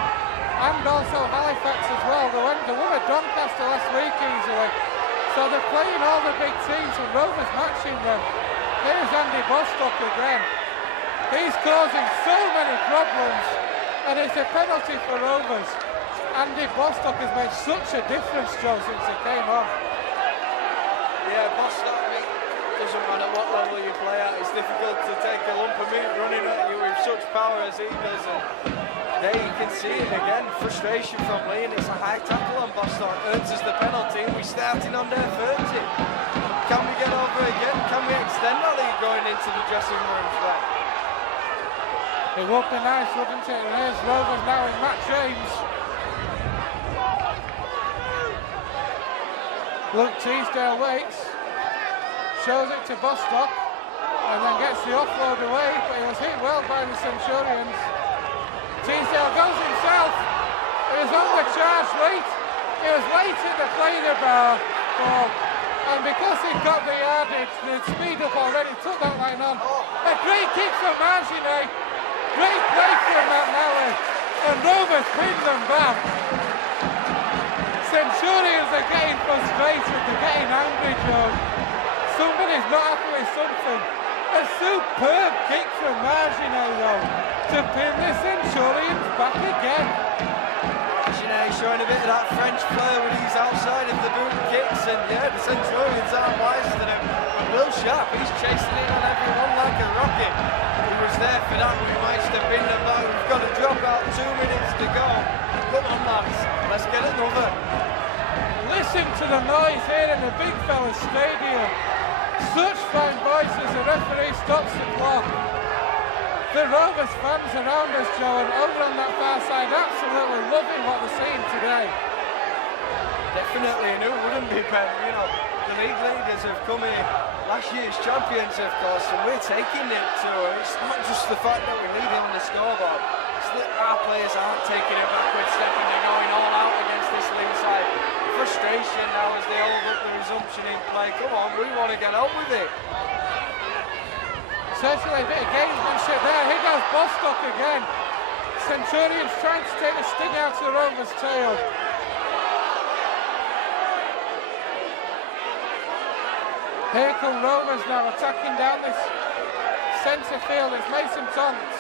and also Halifax as well. They won at Doncaster last week easily. So they're playing all the big teams and Rovers matching them. Here's Andy Bostock again. He's causing so many problems, and it's a penalty for Rovers. Andy Bostock has made such a difference, Joe, since he came on. Yeah, Bostock, doesn't matter what level you play at, it's difficult to take a lump of meat running at you with such power as he does. And there you can see it again, frustration from Leigh, and it's a high tackle on Bostock, earns us the penalty, and we're starting on their 30. Can we get over again? Can we extend our lead going into the dressing rooms then? It would be nice, wouldn't it? And here's Rovers now in Matt James. Luke Teasdale waits, shows it to Bostock, and then gets the offload away, but he was hit well by the Centurions. Teasdale goes himself. He was on the charge late. He was waiting to play the ball, and because he got the yardage, the speed up already, took that line on. A great kick from Marginet. Great play from Matt Nally, and Rovers pinned them back. Centurions are getting frustrated, they're getting angry, Joe. Somebody's not happy with something. A superb kick from Marginet, though, to pin the Centurions back again. Marginet showing a bit of that French flair when he's outside of the boot kicks, and yeah, the Centurions aren't wiser than him. But Will Sharp, he's chasing in on everyone like a rocket. He was there for that, we managed to pin them back. We've got to drop out, 2 minutes to go. Come on, lads, let's get another. Listen to the noise here in the Big Fella Stadium. Such fine voices, the referee stops the clock. The Rovers fans around us, Joe, and over on that far side, absolutely loving what they're seeing today. Definitely, and who wouldn't be, Ben? You know, the league leaders have come here, last year's champions, of course, and we're taking it to her. It's not just the fact that we lead in the scoreboard, it's that our players aren't taking a backward step and they're going all out against this league side. Frustration now as they hold up the resumption in play. Come on, we want to get on with it. Certainly a bit of gamesmanship there. Here goes Bostock again. Centurions trying to take the sting out of the Rovers' tail. Here come Rovers now attacking down this centre field. It's Mason Tonks.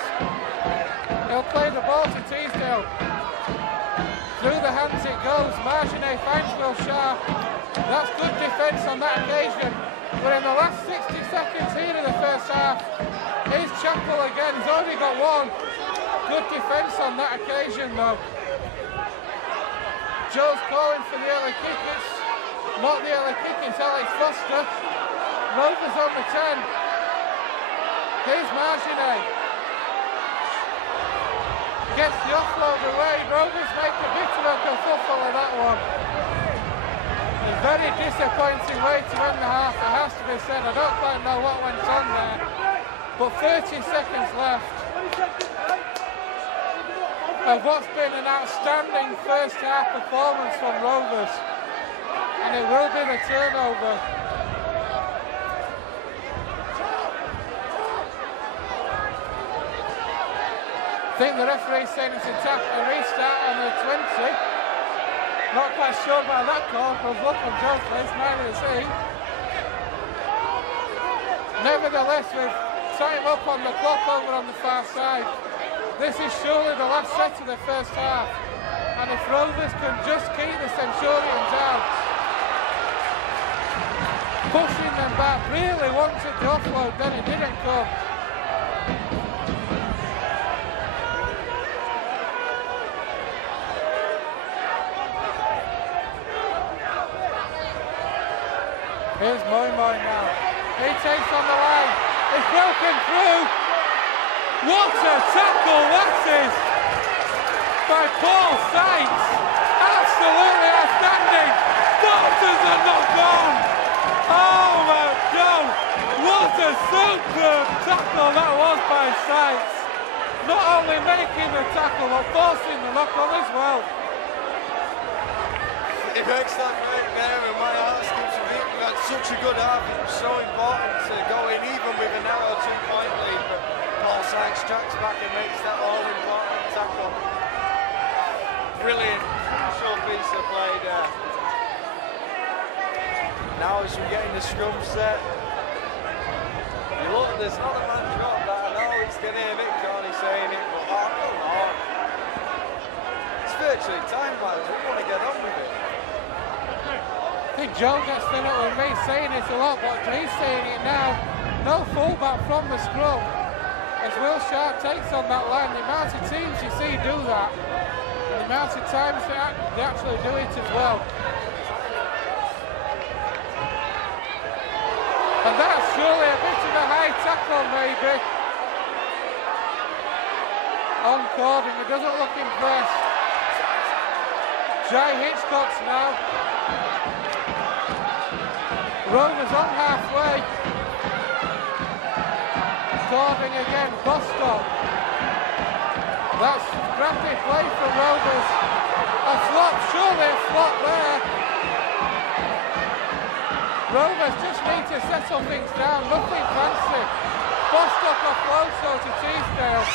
He'll play the ball to Teasdale. Through the hands it goes. Marginet finds Will Sharp. That's good defence on that occasion. But in the last 60 seconds here in the first half, here's Chappell again. He's already got one. Good defence on that occasion though. Joe's calling for the early kick. It's not the early kick, it's Alex Foster. Rovers on the 10. Here's Marginet. Gets the offload away. Rovers make a bit of a kerfuffle of that one. A very disappointing way to end the half, it has to be said. I don't quite know what went on there, but 30 seconds left of what's been an outstanding first half performance from Rovers, and it will be the turnover. I think the referee's saying it's a restart on the 20. Not quite sure about that call, because look on Joe's face, neither is he. Nevertheless, with time up on the clock over on the far side, this is surely the last set of the first half. And if Rovers can just keep the Centurions out, pushing them back, really wanted the offload, then it didn't come. Here's Moy now. He takes on the line. It's broken through. What a tackle that is by Paul Sykes. Absolutely outstanding. Doctors are not gone. Oh my God. What a a superb tackle that was by Sykes. Not only making the tackle, but forcing the knock on as well. He makes that break there, and my heart skips a beat. We've had such a good half. It was so important to go in even with a narrow 2-point lead. But Paul Sykes tracks back and makes that all-important tackle. Brilliant, crucial piece of play there. Now as we get in the scrum set, you look, there's not a man drop that. I know it's getting a bit corny saying it, but oh, come on. It's virtually time-wise. We want to get on with it. I think Joe gets fed up with me saying it a lot, but he's saying it now. No fullback from the scrum as Will Sharp takes on that line. The amount of teams you see do that, and the amount of times they actually do it as well. And that's surely a bit of a high tackle, maybe. On Cording, he doesn't look impressed. Jay Hitchcock's now. Rovers on halfway. Cording again, Bostock. That's rapid play from Rovers. A flop, surely a flop there. Rovers just need to settle things down, nothing fancy. Bostock offload so to Teesdale.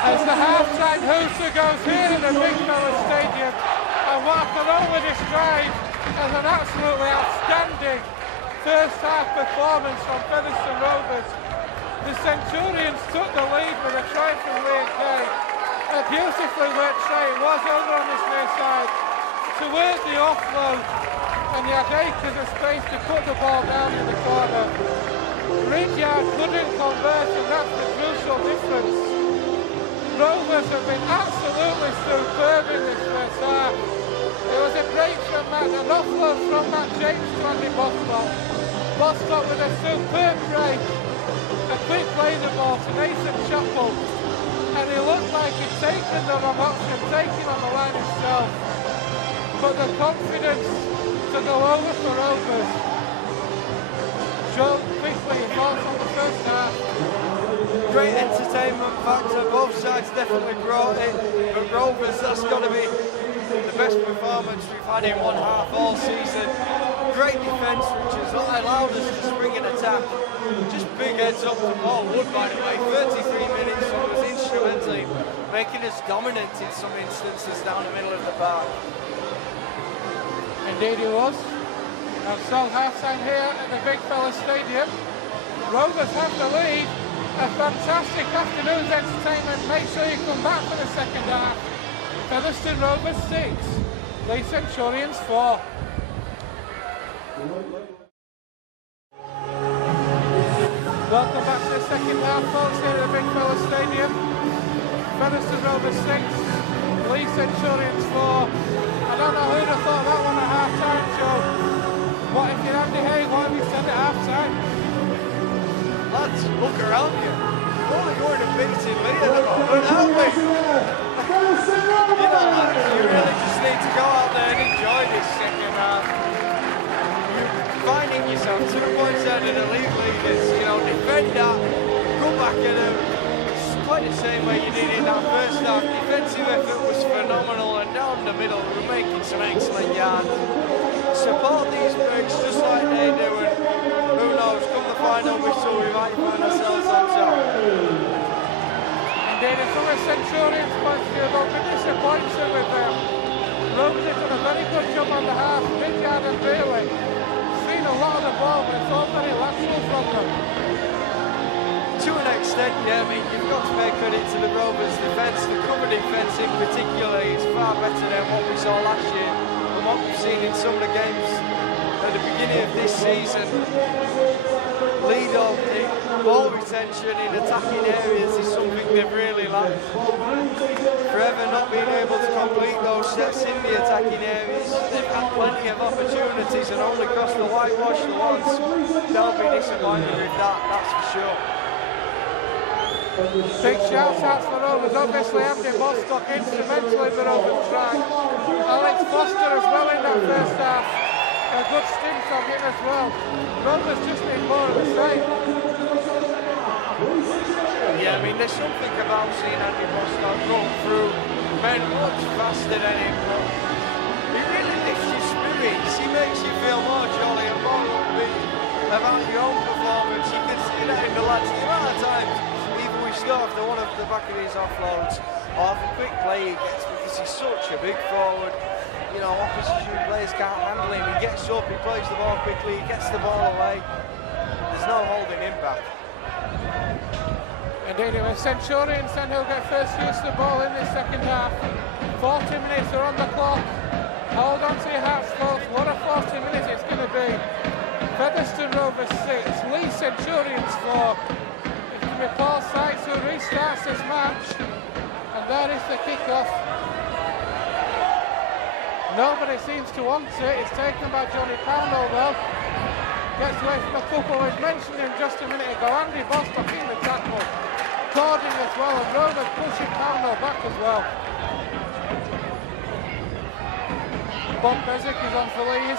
As the half-time hooter goes here in the Big Fella Stadium, and what I can only describe as an absolutely outstanding first half performance from Featherstone Rovers. The Centurions took the lead with a try from Leigh. A beautifully worked try. It was over on this near side. Towards the offload, and he had acres of space to put the ball down in the corner. Ridyard couldn't convert, and that's the crucial difference. Rovers have been absolutely superb in this first half. It was a break from that, an offload from that James to Andy Bostock. Bostock with a superb break. A quick play the ball to Nathan Chappell, and he looked like he'd taken the wrong option, taking on the line himself. But the confidence to go over for Rovers. Joe, quickly, thoughts on the first half? Great entertainment factor, both sides definitely brought it, but Rovers, that's got to be the best performance we've had in one half all season. Great defence, which has allowed us to spring an attack. Just big heads up to Paul Wood, by the way, 33 minutes, who was instrumental in making us dominant in some instances down the middle of the park. Indeed he was. And so half-time here at the Big Fella Stadium. Rovers have the lead. A fantastic afternoon's entertainment. Make sure you come back for the second half. Featherstone Rovers 6, Leigh Centurions 4. Welcome back to the second half, folks, here at the Big Fella Stadium. Featherstone Rovers 6, Leigh Centurions 4. I don't know who'd have thought that one at half-time, Joe. What if you're Andy Hay, what have you said at half-time? Lads, look around you. We're only going to beating Leigh at the moment, aren't we? You know, lads, you really just need to go out there and enjoy this second half. You're finding yourself 2 points out of the league leaders, you know, defend that, go back at them. It's quite the same way you did in that first half. Defensive effort was phenomenal, and down the middle, we were making some excellent yards. Support these breaks just like they do, and who knows, come the final whistle, we might find ourselves on top. Indeed, and from a Centurions point of view, they'll be disappointed with them. Rovers have done a very good job on the half, Ridyard and Bailey. Seen a lot of the ball, but it's all very lateral from them. To an extent, yeah, I mean, you've got to pay credit to the Rovers' defence. The cover defence in particular is far better than what we saw last year and what we've seen in some of the games at the beginning of this season. Lead off the ball retention in attacking areas is something they've really lacked. Forever not being able to complete those sets in the attacking areas. They've had plenty of opportunities and only crossed the whitewash once. They'll be disappointed with that, that's for sure. Big shout outs for Rovers. Obviously Andy Bostock instrumental in the Rovers try. Alex Foster as well in that first half. A good stint on him as well. Rovers just need more of the same. Yeah, I mean, there's something about seeing Andy Bostock run through men much faster than him, but he really lifts your spirits. He makes you feel more jolly and more upbeat about your own performance. You can see that in the lads. The amount of times, even we score after one of the back of his offloads, or the quick play he gets because he's such a big forward. You know, opposition players can't handle him. He gets up, he plays the ball quickly, he gets the ball away. There's no holding him back. Indeed, it was Centurions then who'll get first use of the ball in this second half. 40 minutes are on the clock. Hold on to your hats, folks. What a 40 minutes it's going to be. Featherstone Rovers 6, Leigh Centurions 4. It's going to be Paul Sykes who restarts this match. And there is the kick-off. Nobody seems to want it. It's taken by Johnny Pownell though. Gets away from a couple. We've mentioned him just a minute ago. Andy Bostock in the tackle. Cording as well, and Rovers pushing Pownell back as well. Bob Bezic is on for Leigh.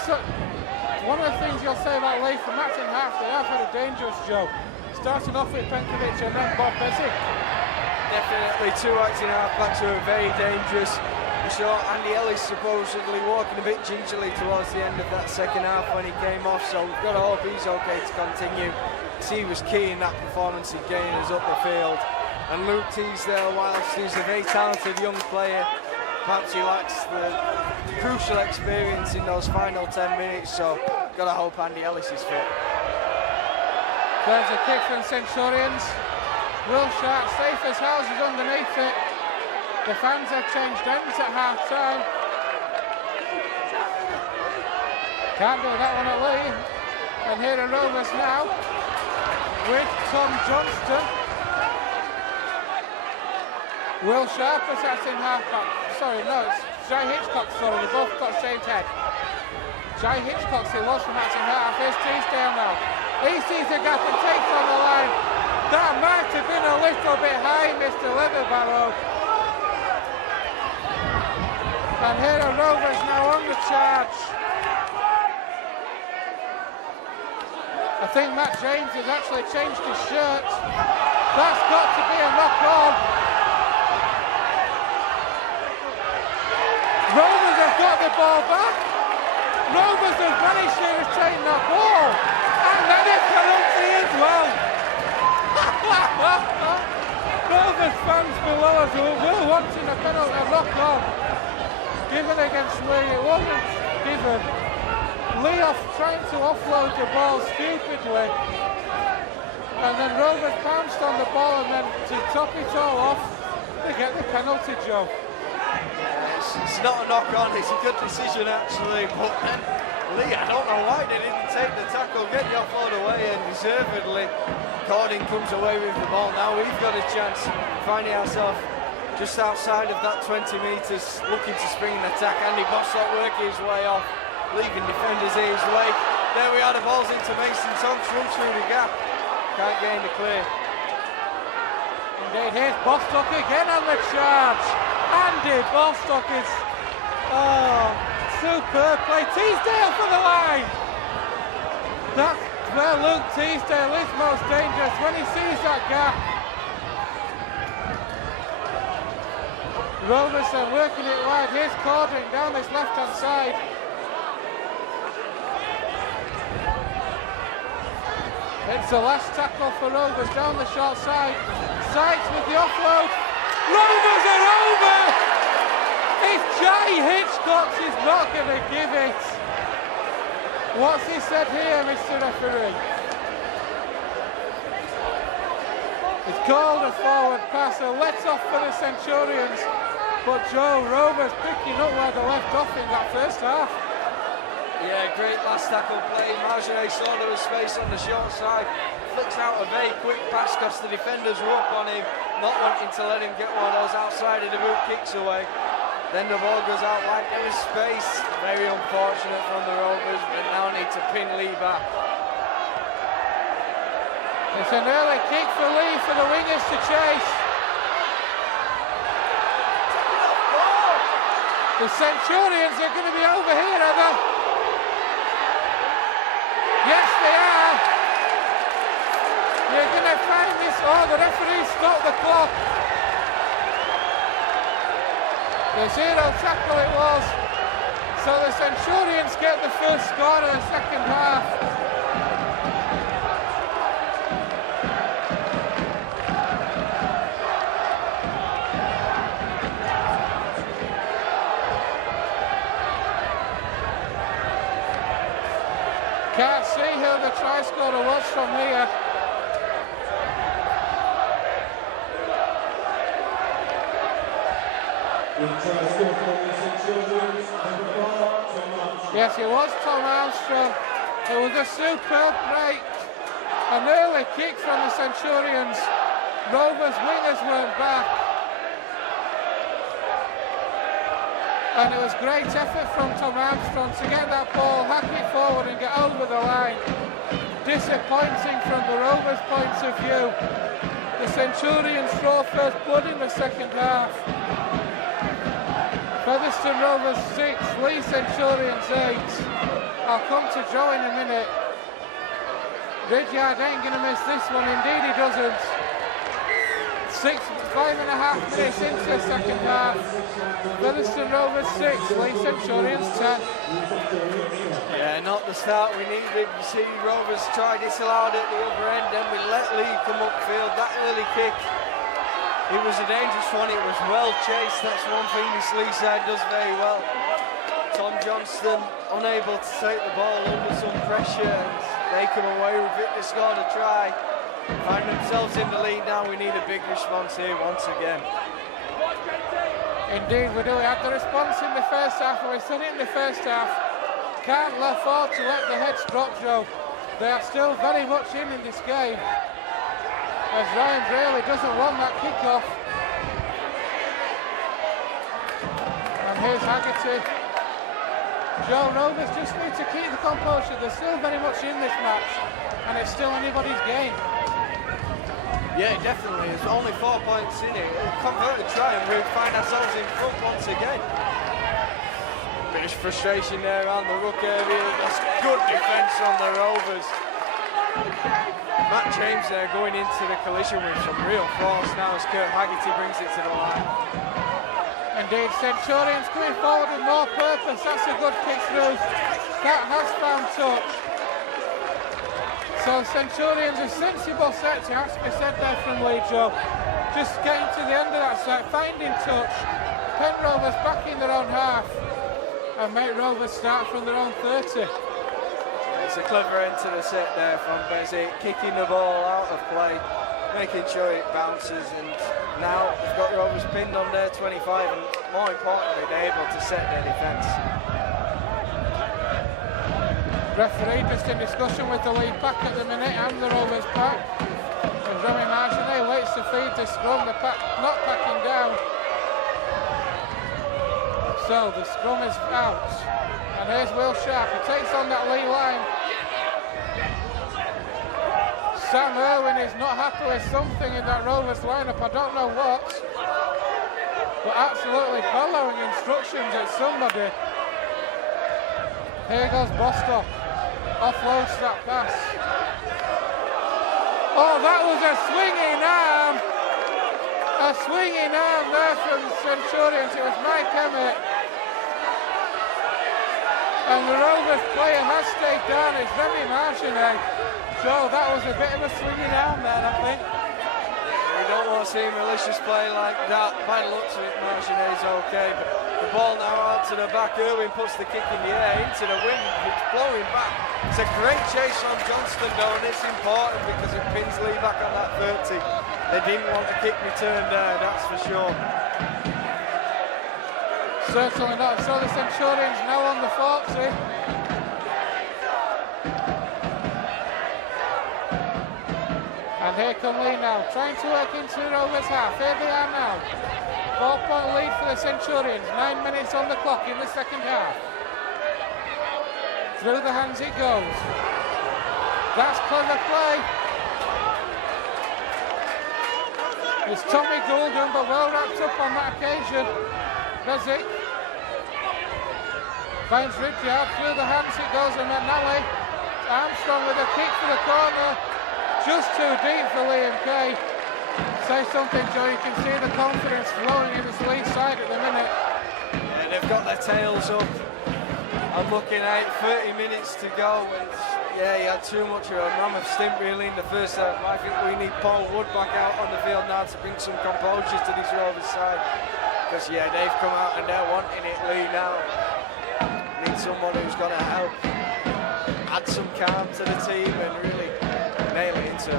One of the things you'll say about Leigh from match and half, they have had a dangerous job. Starting off with Penkovic and then Bob Bezic. Definitely two acting half-backs who are very dangerous. We saw Andy Ellis supposedly walking a bit gingerly towards the end of that second half when he came off, so we've got to hope he's okay to continue. He was key in that performance in getting us up the field. And Luke Teasdale, whilst he's a very talented young player, perhaps he lacks the crucial experience in those final 10 minutes, so got to hope Andy Ellis is fit. There's a kick from Centurions. Will Sharp safe as houses underneath it. The fans have changed ends at half time. Can't do that one at Leigh. And here are Rovers now with Tom Johnston. Will Sharp was that's in half back. Sorry, no, it's Jai Hitchcock, sorry, they both got shaved head. Jai Hitchcock still lost from that in half. Here's Teasdale now. He sees the gap and takes on the line. That might have been a little bit high, Mr. Leatherbarrow. And here are Rovers now on the charge. I think Matt James has actually changed his shirt. That's got to be a knock-on. Rovers have got the ball back. Rovers have managed to retain that ball. And then a penalty as well. Rovers fans below us will wanting a penalty, a knock-on. Given against Leigh, it wasn't given. Leigh trying to offload the ball stupidly. And then Rovers pounced on the ball, and then to top it all off, they get the penalty, Joe. It's not a knock-on, it's a good decision actually, but then Leigh, I don't know why they didn't take the tackle, get the offload away, and deservedly Cording comes away with the ball. Now we've got a chance, finding ourselves just outside of that 20 metres, looking to spring an attack. Andy Bostock working his way off, leaving defenders his way. There we are, the ball's into Mason Tonks, runs through the gap, can't gain the clear. Indeed, here's Bostock again on the charge. Andy Bostock is, superb play. Teasdale for the line. That's where Luke Teasdale is most dangerous, when he sees that gap. Rovers are working it wide. Here's Cordring down this left-hand side. It's the last tackle for Rovers down the short side. Sykes with the offload. Rovers are over! If Jai Hitchcock is not going to give it. What's he said here, Mr. Referee? It's called a forward pass, a let-off for the Centurions. But Joe, Rovers picking up where they left off in that first half. Yeah, great last tackle play. Marjorie saw there was space on the short side. Flicks out a very quick pass because the defenders were up on him, not wanting to let him get one of those outside of the boot kicks away. Then the ball goes out like there was space. Very unfortunate from the Rovers, but now need to pin Leigh back. It's an early kick for Leigh for the wingers to to chase. The Centurions are going to be over here, Heather. Yes, they are. You're going to find this. Oh, the referee stopped the clock. The zero tackle it was. So the Centurions get the first score of the second half. Can't see who the try scorer was from here. Yes, it was Tom Armstrong. It was a superb break. An early kick from the Centurions. Rovers wingers weren't back. And it was great effort from Tom Armstrong to get that ball, hack it forward and get over the line. Disappointing from the Rovers' point of view. The Centurions draw first blood in the second half. Featherstone Rovers 6, Leigh Centurions 8. I'll come to Joe in a minute. Ridyard ain't going to miss this one, indeed he doesn't. 5.5 minutes into the second half. Featherstone Rovers 6, Leigh Centurions 10. Yeah, not the start we needed. You see Rovers try disallowed at the other end, then we let Leigh come upfield. That early kick, it was a dangerous one, it was well chased. That's one thing this Leigh side does very well. Tom Johnston unable to take the ball under some pressure, and they come away with it. They scored a try. Find themselves in the lead now. We need a big response here once again. Indeed we do. We had the response in the first half, and we said it in the first half. Can't afford to let the heads drop, Joe. They are still very much in this game. As Ryan Braley doesn't want that kick-off. And here's Haggerty. Joe, Rovers just need to keep the composure. They're still very much in this match, and it's still anybody's game. Yeah, definitely. There's only 4 points in it. Convert a try and we find ourselves in front once again. Bit of frustration there around the ruck area. That's good defence on the Rovers. Matt James there going into the collision with some real force now as Kurt Haggerty brings it to the line. Indeed, Centurions coming forward with more purpose. That's a good kick through. That has found touch. So Centurions, a sensible set to have to be said there from Leigh, Joe. Just getting to the end of that set, finding touch. Penn Rovers back in their own half. And make Rovers start from their own 30. It's a clever end to the set there from Bezzy, kicking the ball out of play, making sure it bounces, and now they've got Rovers pinned on their 25, and more importantly, they're able to set their defence. Referee just in discussion with the Leigh pack at the minute and the Rovers pack. And Remy Marginet waits to feed the scrum, the pack not packing down. So the scrum is out. And here's Will Sharp, he takes on that Leigh line. Sam Irwin is not happy with something in that Rovers lineup, I don't know what. But absolutely bellowing instructions at somebody. Here goes Bostock. Offloads that pass. Oh, that was a swinging arm. A swinging arm there from Centurions. It was Mike Emmett. And the Rovers player has stayed down. It's Remy Marginet. So that was a bit of a swinging arm there, I think. We don't want to see malicious play like that. By the looks of it, Marginet's okay. But the ball now out to the back. Irwin puts the kick in the air into the wind. It's blowing back. It's a great chase on Johnston though, and it's important because it pins Leigh back on that 30. They didn't want the kick returned there, that's for sure. Certainly not. So the Centurions now on the 40. And here come Leigh now, trying to work into the Rovers half. Here they are now. 4-point lead for the Centurions. 9 minutes on the clock in the second half. Through the hands it goes. That's clever play. It's Tommy Goulden, but well wrapped up on that occasion. Bezic finds Ridyard, through the hands it goes, and McNally. Armstrong with a kick for the corner. Just too deep for Liam Kay. Say something, Joe, you can see the confidence flowing in this Leigh side at the minute. Yeah, they've got their tails up. I'm looking at 30 minutes to go. Yeah, he had too much of a mammoth stint really in the first half. I think we need Paul Wood back out on the field now to bring some composure to this Rovers side. Because yeah, they've come out and they're wanting it, Leigh, now. Need someone who's going to help add some calm to the team and really nail it into.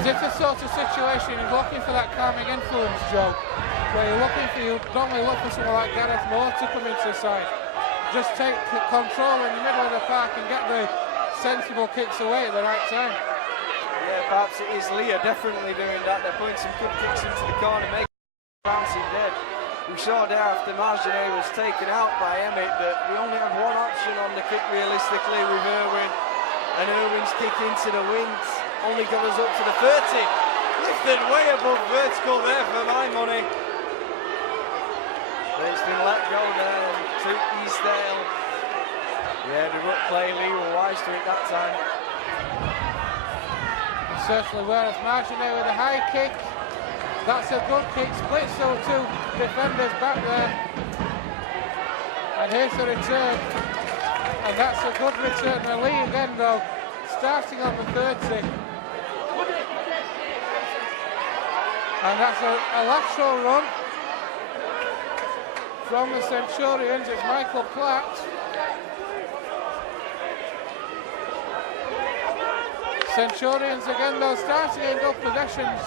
Is this the sort of situation you're looking for, that calming influence, Joe? Where you're looking for, you normally look for someone like Gareth Moore to come into the side. Just take control in the middle of the park and get the sensible kicks away at the right time. Yeah, perhaps it is Leigh definitely doing that. They're putting some good kicks into the corner, making bouncing dead. We saw there after Marginet was taken out by Emmett that we only have one option on the kick realistically with Irwin. And Irwin's kick into the wings only got us up to the 30. Lifted way above vertical there for my money. But it's been let go there to Eastdale. Yeah, the ruck play, Leigh were wise to it that time. Certainly, whereas Marginet with a high kick. That's a good kick, splits those two defenders back there. And here's the return. And that's a good return. And Leigh again though, starting on the 30. And that's a lateral run from the Centurions. It's Michael Platt. Centurions again though, starting in good possessions.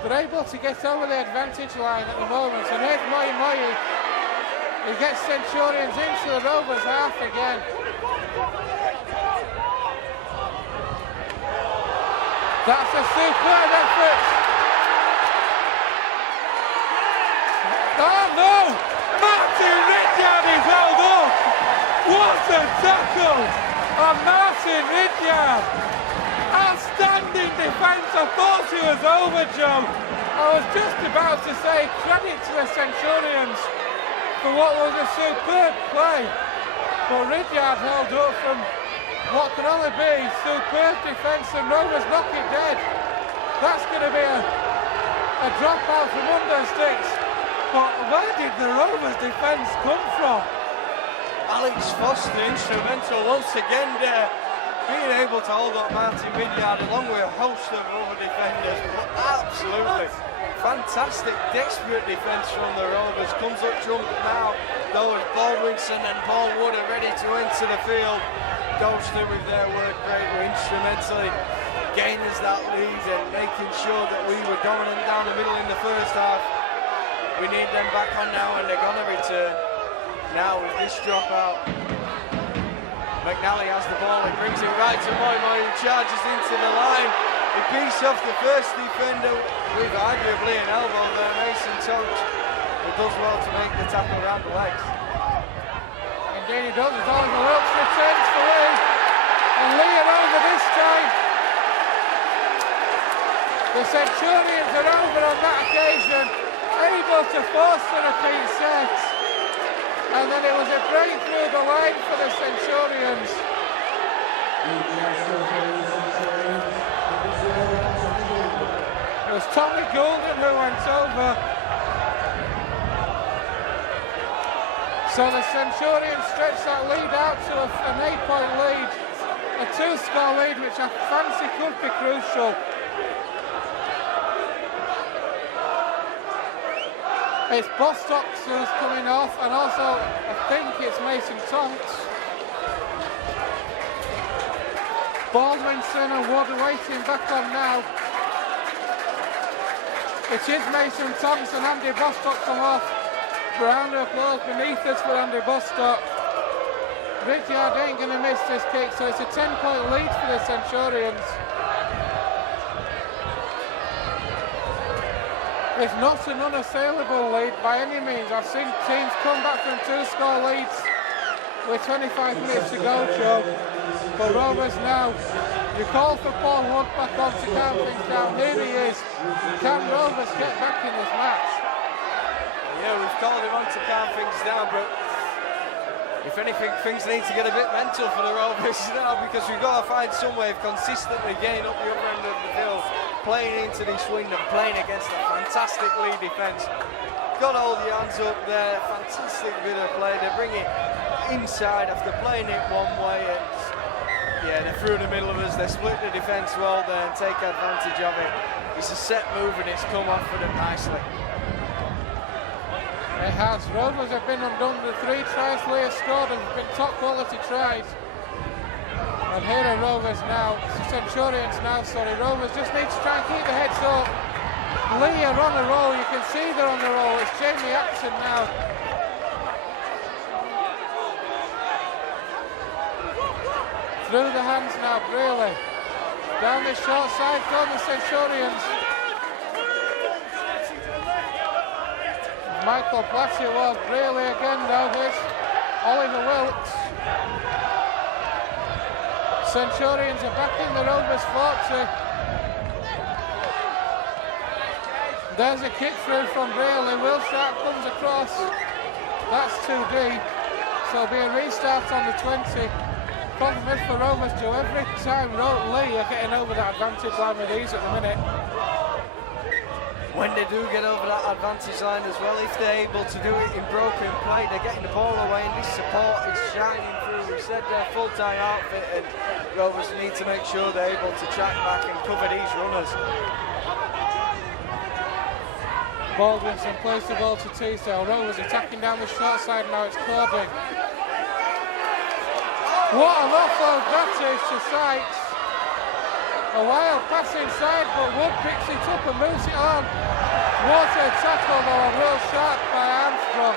They're able to get over the advantage line at the moment. And here's Moyi. He gets Centurions into the Rovers half again. That's a superb effort. Oh no! Martin Ridyard is held up. What a tackle on Martin Ridyard. Outstanding defence. I thought he was over, Joe. I was just about to say credit to the Centurions for what was a superb play. But Ridyard held up from what can only be superb defence, and Rovers knock it dead. That's going to be a dropout from under sticks. But where did the Rovers defence come from? Alex Foster instrumental once again there. Being able to hold up Martin Ridyard along with a host of other defenders, but absolutely fantastic, desperate defence from the Rovers. Comes up trumpet now, though as Baldwinson and Paul Wood are ready to enter the field. Ghosted with their work rate were instrumentally gaining us that lead and making sure that we were dominant down the middle in the first half. We need them back on now and they're going to return. Now with this dropout. McNally has the ball, he brings it right to Moyi, who charges into the line. He beats off the first defender with arguably an elbow there, Mason Toach, who does well to make the tackle around the legs. Indeed he does, as Oliver Wilkes returns for Leigh. And Leigh are over this time. The Centurions are over on that occasion, able to force the repeat set. And then it was a break through the line for the Centurions. It was Tommy Goulden who went over. So the Centurions stretch that lead out to an 8-point lead. A 2-score lead, which I fancy could be crucial. It's Bostock who's coming off, and also I think it's Mason Tonks. Baldwinson and Wood waiting back on now. It is Mason Tonks and Andy Bostock come off. Round of applause beneath us for Andy Bostock. Ridyard ain't going to miss this kick, so it's a 10-point lead for the Centurions. It's not an unassailable lead by any means. I've seen teams come back from 2-score leads with 25 minutes to go, Joe. But Rovers now You call for Paul Hunt back on to calm things down. Here he is. Can Rovers get back in this match? Yeah, we've called him on to calm things down, but if anything, things need to get a bit mental for the Rovers now, because we've got to find some way of consistently getting up the upper end of the field, playing into this wind and playing against a fantastic Leigh defence. Got to hold the hands up there, fantastic bit of play. They bring it inside after playing it one way, and yeah, they're through the middle of us. They split the defence well there and take advantage of it. It's a set move and it's come off for them nicely. It has. Rovers have been undone. The 3 tries Leigh has scored have been top quality tries. And here are Rovers now. Centurions now, sorry. Rovers just need to try and keep the heads up. Leigh are on a roll. You can see they're on the roll. It's Jamie Action now. Through the hands now, Braley. Down the short side, go the Centurions. Michael Platt it was. Braley again though. Here's Oliver Wilkes. Centurions are back in the Rovers 40. There's a kick through from Braley. Wilshire comes across. That's too deep. So it'll be a restart on the 20. Problem is for Rovers, Joe, every time Leigh are getting over that advantage line with these at the minute. When they do get over that advantage line as well, if they're able to do it in broken play, they're getting the ball away and this support is shining through. We said they're full-time outfit and Rovers need to make sure they're able to track back and cover these runners. Baldwinson plays the ball to Teasdale. Rovers attacking down the short side now, it's Cordy. What an offload that is to Sykes. A wild pass inside, but Wood picks it up and moves it on. What a tackle though, a real sharp by Armstrong.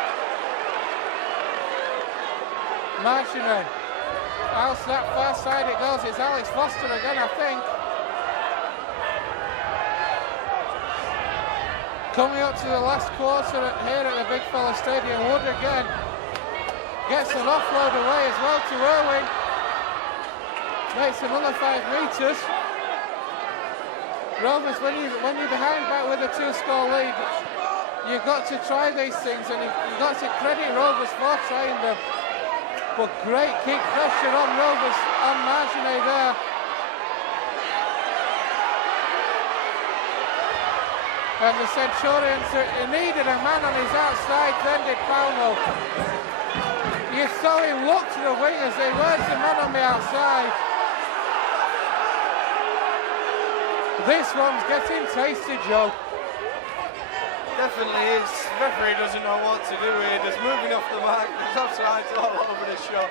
Marchionnet. Out that far side it goes, it's Alex Foster again, I think. Coming up to the last quarter here at the Big Fella Stadium, Wood again. Gets an offload away as well to Irwin. Makes another 5 metres. Rovers, when you're behind back with a 2-score lead, you've got to try these things and you've got to credit Rovers for trying them. But great kick pressure on Rovers, on Marginet there. And the Centurions needed a man on his outside, then did Paulo. You saw him look to the wing and say, where's the man on the outside? This one's getting tasty, Joe. Definitely is. The referee doesn't know what to do here. There's moving off the mark, there's offsides all over the shot.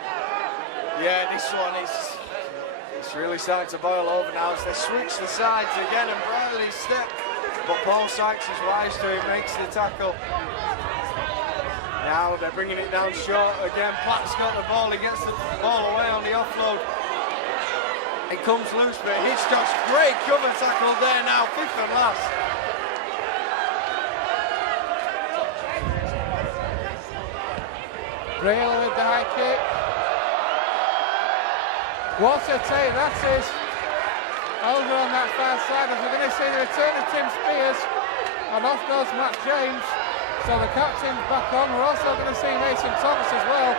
Yeah, this one is it's really starting to boil over now as they switch the sides again and Bradley step. But Paul Sykes is wise to it, makes the tackle. Now they're bringing it down short again. Platt's got the ball, he gets the ball away on the offload. It comes loose, but Hitchcock's great cover tackle there now, 5th and last. Braille with the high kick. What a take that is. Over on that far side, as we're going to see the return of Tim Spears, and off goes Matt James. So the captain's back on. We're also going to see Mason Thomas as well.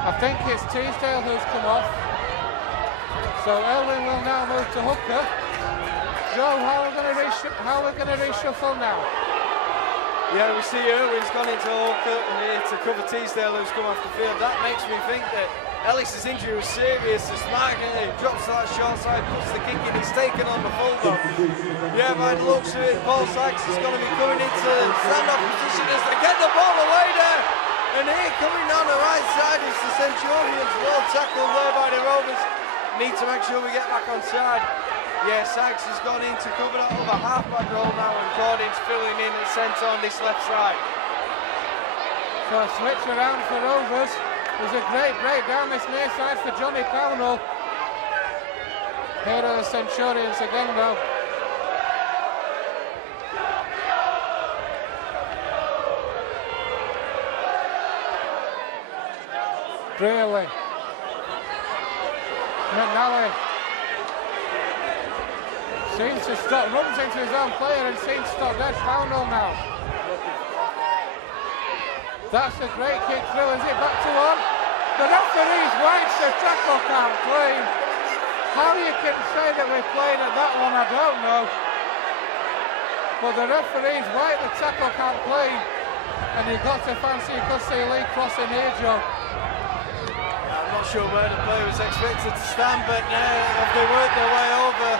I think it's Teasdale who's come off. So Elwin will now move to hooker. Joe, how are we going to reshuffle now? Yeah, we see Irwin's gone into hooker here to cover Teasdale who's come off the field. That makes me think that Ellis's injury was serious. As Martin drops to that short side, puts the kick in, he's taken on the full-back. Yeah, by the looks of it, Paul Sykes is going to be coming into stand-off position as they get the ball away there. And here, coming down the right side, is the Centurions. Well tackled there by the Rovers. Need to make sure we get back on side. Yeah, Sykes has gone in to cover that over half-back role now, and Gordon's filling in at centre on this left side. So a switch around for Rovers. There's a great break down this near side for Johnny Pownell. Here are the Centurions again though. Braley. McNally seems to stop, runs into his own player and seems to stop dead. Foul now. That's a great kick through. Is it back to one? The referee's wipes the tackle count clean. How you can say that we're playing at that one, I don't know. But the referee's wiped the tackle count clean. And you've got to fancy you could see Leigh crossing here, Joe. I'm not sure where the player was expected to stand, but they worked their way over.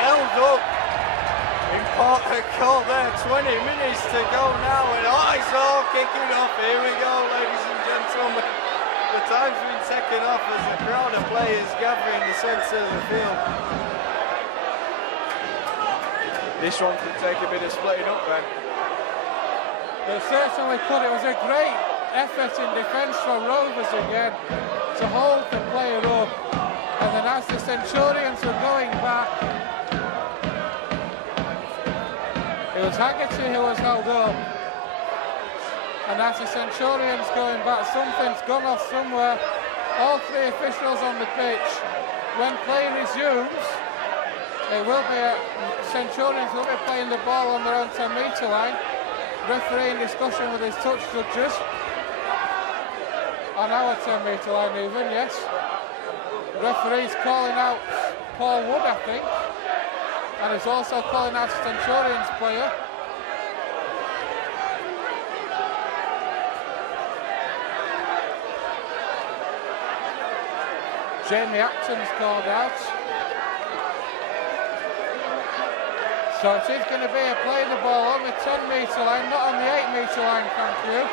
Held up. Important call there. 20 minutes to go now, and it's all kicking off. Here we go, ladies and gentlemen. The time's been taken off as the crowd of players gather in the centre of the field. This one could take a bit of splitting up, Ben. It certainly could. It was a great effort in defence from Rovers again to hold the player up. And then as the Centurions were going back, it was Haggerty who was held up. And as the Centurions going back, something's gone off somewhere. All three officials on the pitch. When play resumes, it will be Centurions will be playing the ball on their own 10-metre line. Referee in discussion with his touch judges. On our 10-metre line even, yes. Referee's calling out Paul Wood, I think. And he's also calling out Centurions player. Jamie Acton's called out. So it is going to be a play the ball on the 10-metre line, not on the 8-metre line, thank you.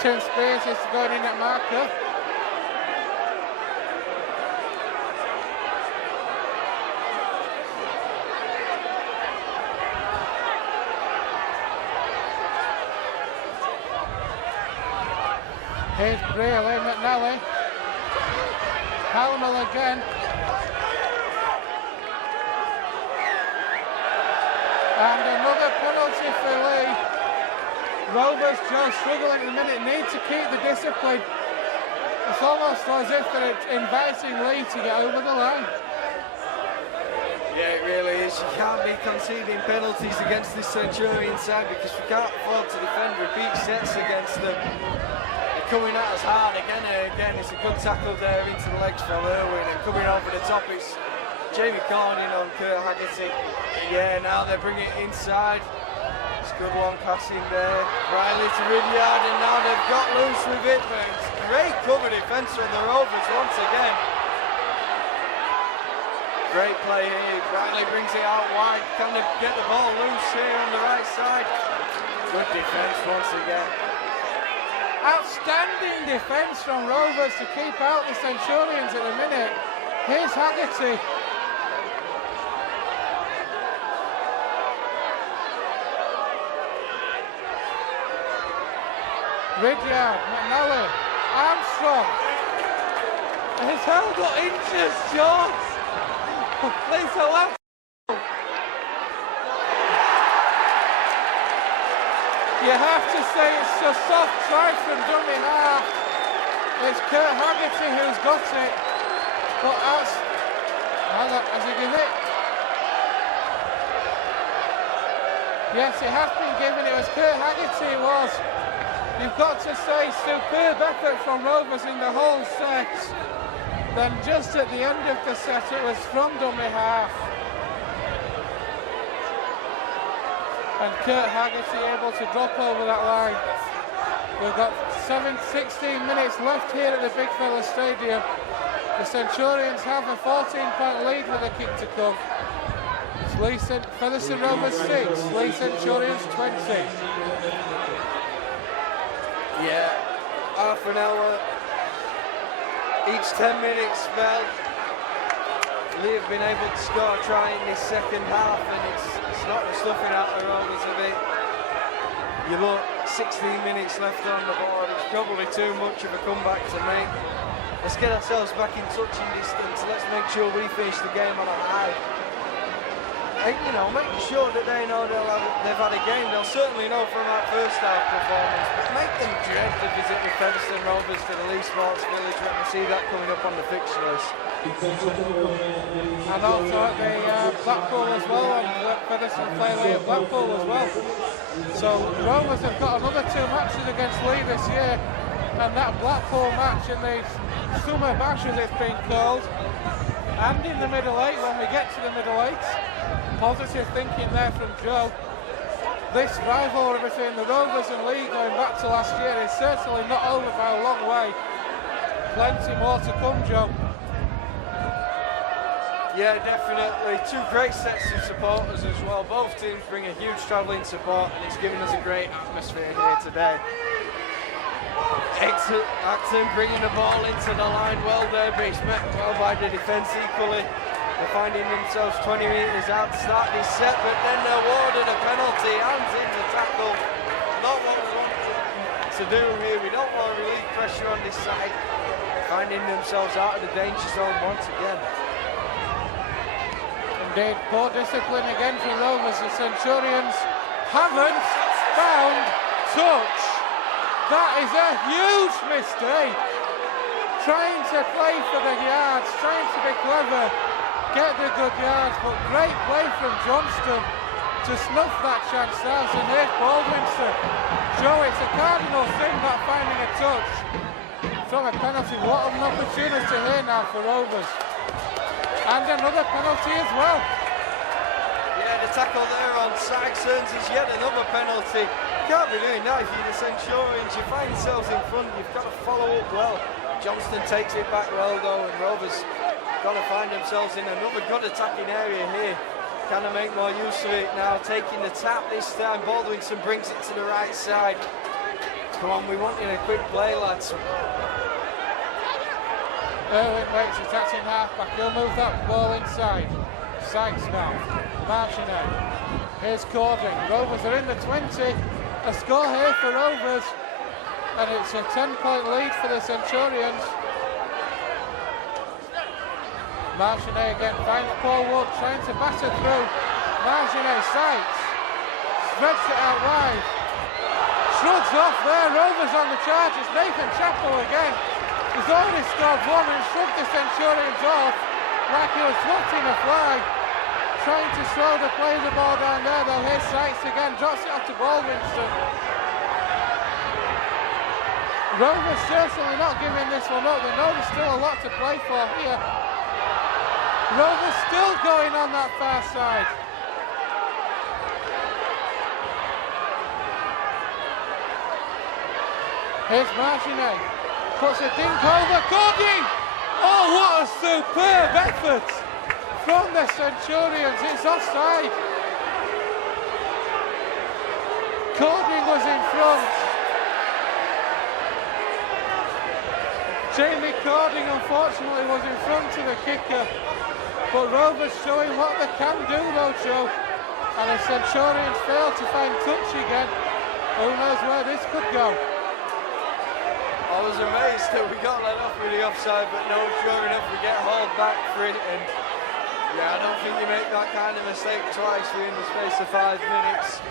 Tim Spears is going in at marker. Here's Braley, McNally. Halmel again. And another penalty for Leigh. Rovers just struggling at the minute, need to keep the discipline. It's almost as if they're inviting Leigh to get over the line. Yeah, it really is. You can't be conceding penalties against this Centurion side because we can't afford to defend repeat sets against them. Coming at us hard again and again. It's a good tackle there into the legs from Irwin, and coming over the top it's Jamie Corning on Kurt Haggerty. Yeah, now they're bringing it inside. It's good long passing there. Riley to Ridyard, and now they've got loose with it, but it's great cover defence from the Rovers once again. Great play here. Riley brings it out wide. Can they get the ball loose here on the right side? Good defence once again. Outstanding defence from Rovers to keep out the Centurions at the minute. Here's Haggerty. Ridyard, McNally, Armstrong. He's held up inches, Jones. Please allow. You have to say it's a soft try from dummy half. It's Kurt Haggerty who's got it. But has he given it? Yes, it has been given. It was Kurt Haggerty, it was. You've got to say superb effort from Rovers in the whole set. Then just at the end of the set, it was from dummy half. And Kurt Haggerty able to drop over that line. We've got 16 minutes left here at the Big Fella Stadium. The Centurions have a 14-point lead with a kick to come. It's Featherstone Rovers 6, Leigh Centurions 20. Yeah, half an hour, each 10 minutes spell. Leigh have been able to score a try in this second half, and it's not the stuffing out the Rovers a bit. You look, 16 minutes left on the board, it's probably too much of a comeback to make. Let's get ourselves back in touching distance, let's make sure we finish the game on a high. And, you know, making sure that they know they've had a game. They'll certainly know from that first half performance, but make them dread to visit the Featherstone Rovers to the Leigh Sports Village when we see that coming up on the fixture list. And also at the Blackpool as well, and Featherstone play Leigh at Blackpool as well. So Rovers have got another 2 matches against Leigh this year, and that Blackpool match in the summer bash as it's been called, and in the middle eight when we get to the middle eight. Positive thinking there from Joe. This rivalry between the Rovers and Leigh going back to last year is certainly not over by a long way. Plenty more to come, Joe. Yeah, definitely. 2 great sets of supporters as well. Both teams bring a huge travelling support, and it's given us a great atmosphere here today. Acton bringing the ball into the line well there, but he's met well by the defence equally. They're finding themselves 20 metres out to start this set, but then they're awarded a penalty. Hands in the tackle. Not what we want to do here. We don't want to relieve pressure on this side. Finding themselves out of the danger zone once again. Indeed, poor discipline again for Rovers. The Centurions haven't found touch. That is a huge mistake. Trying to play for the yards, trying to be clever, get the good yards, but great play from Johnston to snuff that chance. That's and here's Baldwinson. Joe, it's a cardinal thing not finding a touch from a penalty. What an opportunity here now for Rovers. And another penalty as well. Yeah, the tackle there on Saxons is yet another penalty. You can't be doing that if you're the Centurions. You find yourselves in front, you've got to follow up well. Johnston takes it back well though, and Rovers got to find themselves in another good attacking area here. Can they make more use of it now? Taking the tap this time. Baldwinson brings it to the right side. Come on, we want you in a quick play, lads. Irwin makes attacking half-back. He'll move that ball inside. Sykes now. Martinet. Here's Cording. Rovers are in the 20. A score here for Rovers. And it's a 10-point lead for the Centurions. Martinet again finds Paul Wood trying to batter through. Martinet Sykes. Spreads it out wide. Shrugs off there. Rovers on the charge. It's Nathan Chappell again. He's already scored 1 and shrugged the Centurions off like he was swatting a fly. Trying to slowly play the ball down there though. Here's Sykes again, drops it off to Baldwinson. Rovers certainly not giving this one up. They know there's still a lot to play for here. Rovers still going on that far side. Here's Martinet. Puts a dink over. Cording! Oh, what a superb effort from the Centurions. It's offside. Cording was in front. Jamie Cording unfortunately was in front of the kicker. But Rovers showing what they can do though, Joe. And the Centurions fail to find touch again. Who knows where this could go. I was amazed that we got let off with the offside, but no, sure enough we get hauled back for it, and yeah, I don't think you make that kind of mistake twice within the space of 5 minutes.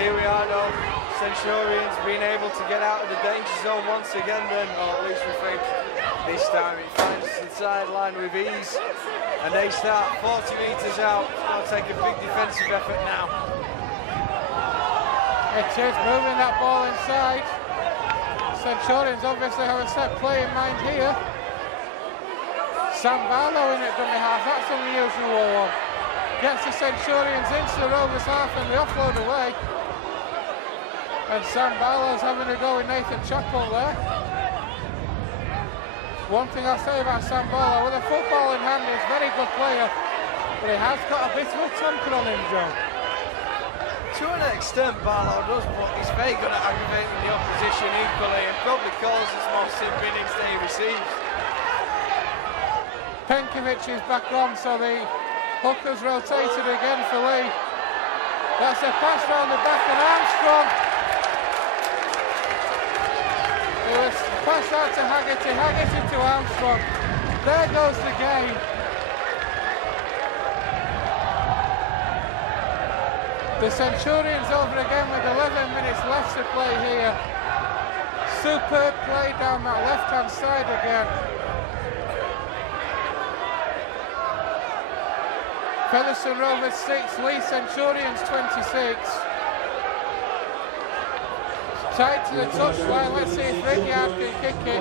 Here we are though, Centurions being able to get out of the danger zone once again then, or at least we think this time. It finds the sideline with ease, and they start 40 metres out. They'll take a big defensive effort now. It is moving that ball inside. Centurions obviously have a set play in mind here. Sam Barlow in at dummy half, that's an unusual one. Gets the Centurions into the Rovers half and the offload away. And Sam Barlow's having a go with Nathan Chappell there. One thing I'll say about Sam Barlow, with a football in hand, he's a very good player, but he has got a bit of a temper on him, Joe. To an extent, Barlow does, but he's very good at aggravating the opposition equally and probably causes more winnings than he receives. Penkovic is back on, so the hooker's rotated again for Leigh. That's a pass round the back and Armstrong. It was passed out to Haggerty, Haggerty to Armstrong. There goes the game. The Centurions over again with 11 minutes left to play here. Superb play down that left-hand side again. Featherstone Rovers 6, Leigh Centurions 26. Tight to the touchline, let's see if Ridyard can kick it.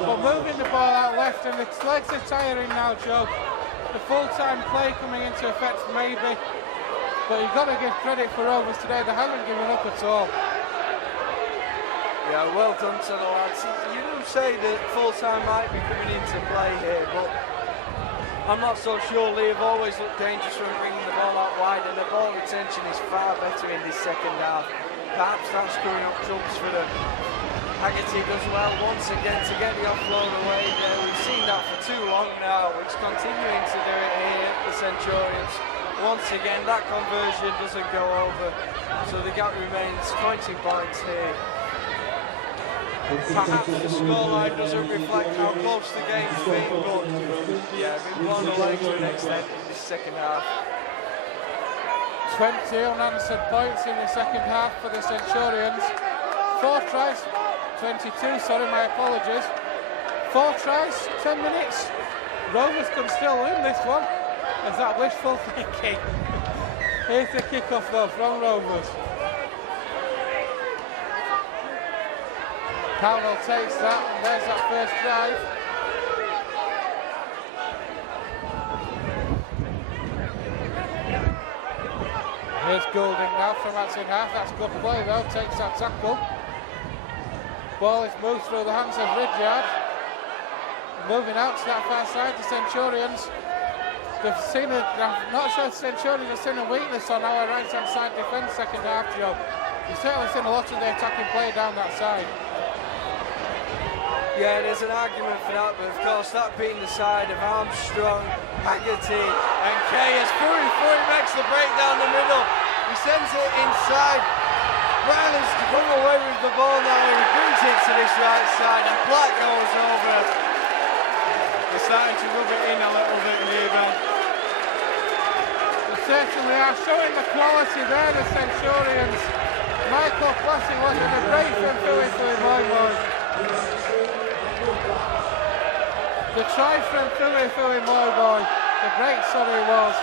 But moving the ball out left, and the legs are tiring now, Joe. The full-time play coming into effect maybe. But you've got to give credit for Rovers today, they haven't given up at all. Yeah, well done to the lads. You do say that full-time might be coming into play here, but I'm not so sure. Leigh have always looked dangerous when bringing the ball out wide, and the ball retention is far better in this second half. Perhaps that's screwing up jumps for them. Haggerty does well once again to get the offload away. We've seen that for too long now. It's continuing to do it here at the Centurions. Once again, that conversion doesn't go over, so the gap remains 20 points here. Perhaps the scoreline doesn't reflect how close the game's been, but yeah, been blown away to an extent in this second half. 20 unanswered points in the second half for the Centurions. 4 tries, 22, sorry, my apologies. 4 tries, 10 minutes. Rovers can still win this one. Is that wishful thinking? Here's the kick-off though from Rovers. Pownell takes that, and there's that first drive. Here's Goulding now from outside half. That's good play though, takes that tackle. Ball is moved through the hands of Ridyard. Moving out to that far side, the Centurions. They've seen a, not sure the Centurions have seen a weakness on our right hand side defence second half, Joe. You've certainly seen a lot of the attacking play down that side. Yeah, there's an argument for that, but of course that being the side of Armstrong, Haggerty and Kay as Fury makes the break down the middle. He sends it inside. Rylands to come away with the ball now, and he brings it to this right side, and Black goes over. They're starting to rub it in a little bit here, Ben. They certainly are showing the quality there, the Centurions. Michael Classy wasn't a great from Philly Moy. The try from Philly Moy, the break, sorry, was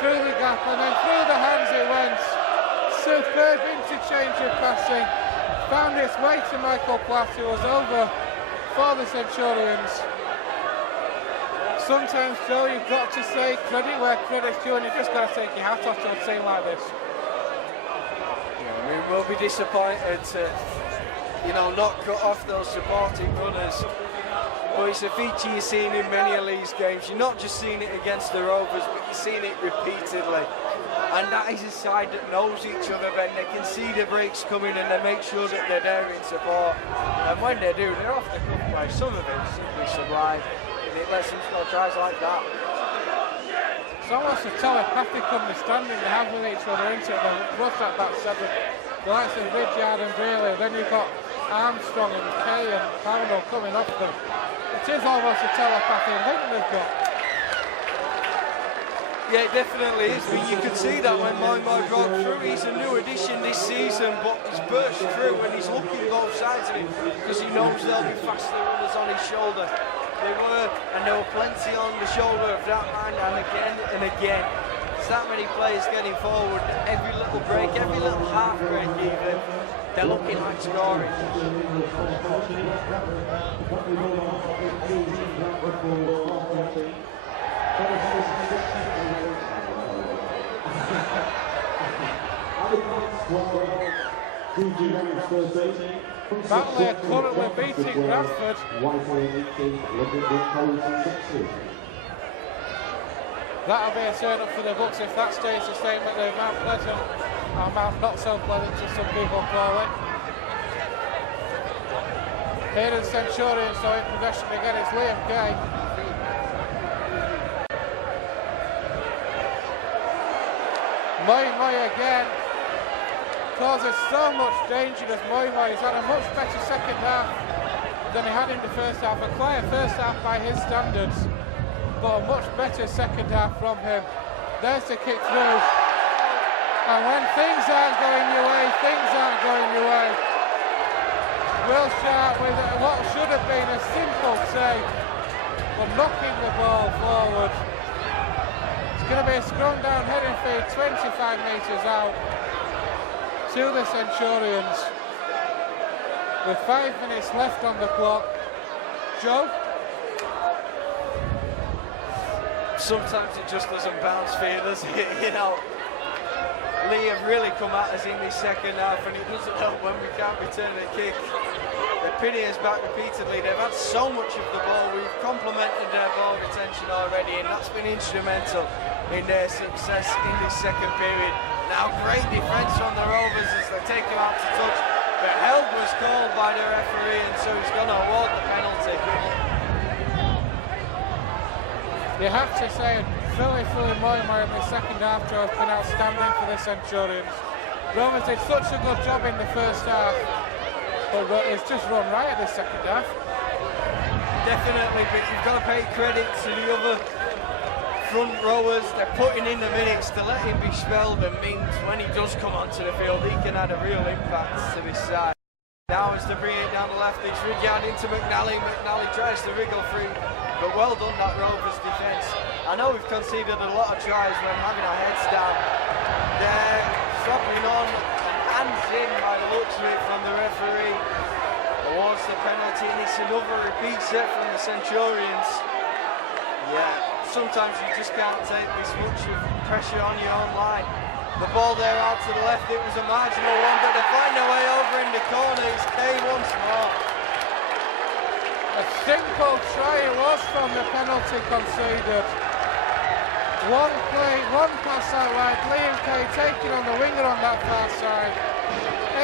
through the gap and then through the hands it went. Superb interchange of passing, found its way to Michael Platt, who was over for the Centurions. Sometimes, Joe, you've got to say credit where credit's due, and you've just got to take your hat off to a team like this. Yeah, we will be disappointed to, not cut off those supporting runners. But it's a feature you're seeing in many of Leigh's games. You're not just seeing it against the Rovers, but you're seeing it repeatedly. And that is a side that knows each other, Ben. They can see the breaks coming and they make sure that they're there in support. And when they do, they're off the cuff play. Some of it's simply sublime. And it lets them score tries like that. It's almost a telepathic understanding they have with each other, isn't it? They've rushed at that 7. The likes of Ridyard and Brearley. Then you've got Armstrong and Kay and Pownell coming off them. It is almost a telepathic link they've got. Yeah, it definitely is. I mean, you could see that when Moy broke through. He's a new addition this season, but he's burst through and he's looking both sides of it because he knows there'll be faster runners on his shoulder. They were, and there were plenty on the shoulder of that man, and again and again. There's that many players getting forward. Every little break, every little half break even, they're looking like scoring. Batley are currently beating Bradford. That'll be a turn up for the books if that stays the same at the Mount Pleasant, or Mount Not So Pleasant as some people call it. Here in Centurions, so in possession again, it's Liam Kay. Moy again causes so much danger as Moy. He's had a much better second half than he had in the first half. A quiet first half by his standards, but a much better second half from him. There's the kick through. And when things aren't going your way, things aren't going your way. Wilshire with what should have been a simple save, but knocking the ball forward. It's going to be a scrum down heading feed 25 metres out to the Centurions with 5 minutes left on the clock. Joe? Sometimes it just doesn't bounce for you, does it? You know, Leigh have really come at us in this second half, and it doesn't help when we can't return a kick. They're pinning us back repeatedly. They've had so much of the ball. We've complemented their ball retention already, and that's been instrumental in their success in this second period. Now, great defence from the Rovers as they take him out to touch. But help was called by the referee, and so he's going to award the penalty. You have to say, Philly Moima in the second half has been outstanding for the Centurions. Rovers did such a good job in the first half, but it's just run riot this second half. Definitely, but you've got to pay credit to the other front rowers. They're putting in the minutes to let him be spelled, and means when he does come onto the field, he can add a real impact to this side. Now is to bring it down the left, it's Rudyard into McNally. McNally tries to wriggle free, but well done that Rovers defence. I know we've conceded a lot of tries when having our heads down. They're stopping on, hands in by the looks of it from the referee. Awards the penalty, and it's another repeat set from the Centurions. Yeah, sometimes you just can't take this much of pressure on your own line. The ball there out to the left, it was a marginal one, but they find their way over in the corner. It's Kay once more. A simple try it was from the penalty conceded. One play, one pass out wide, Liam Kay taking on the winger on that far side.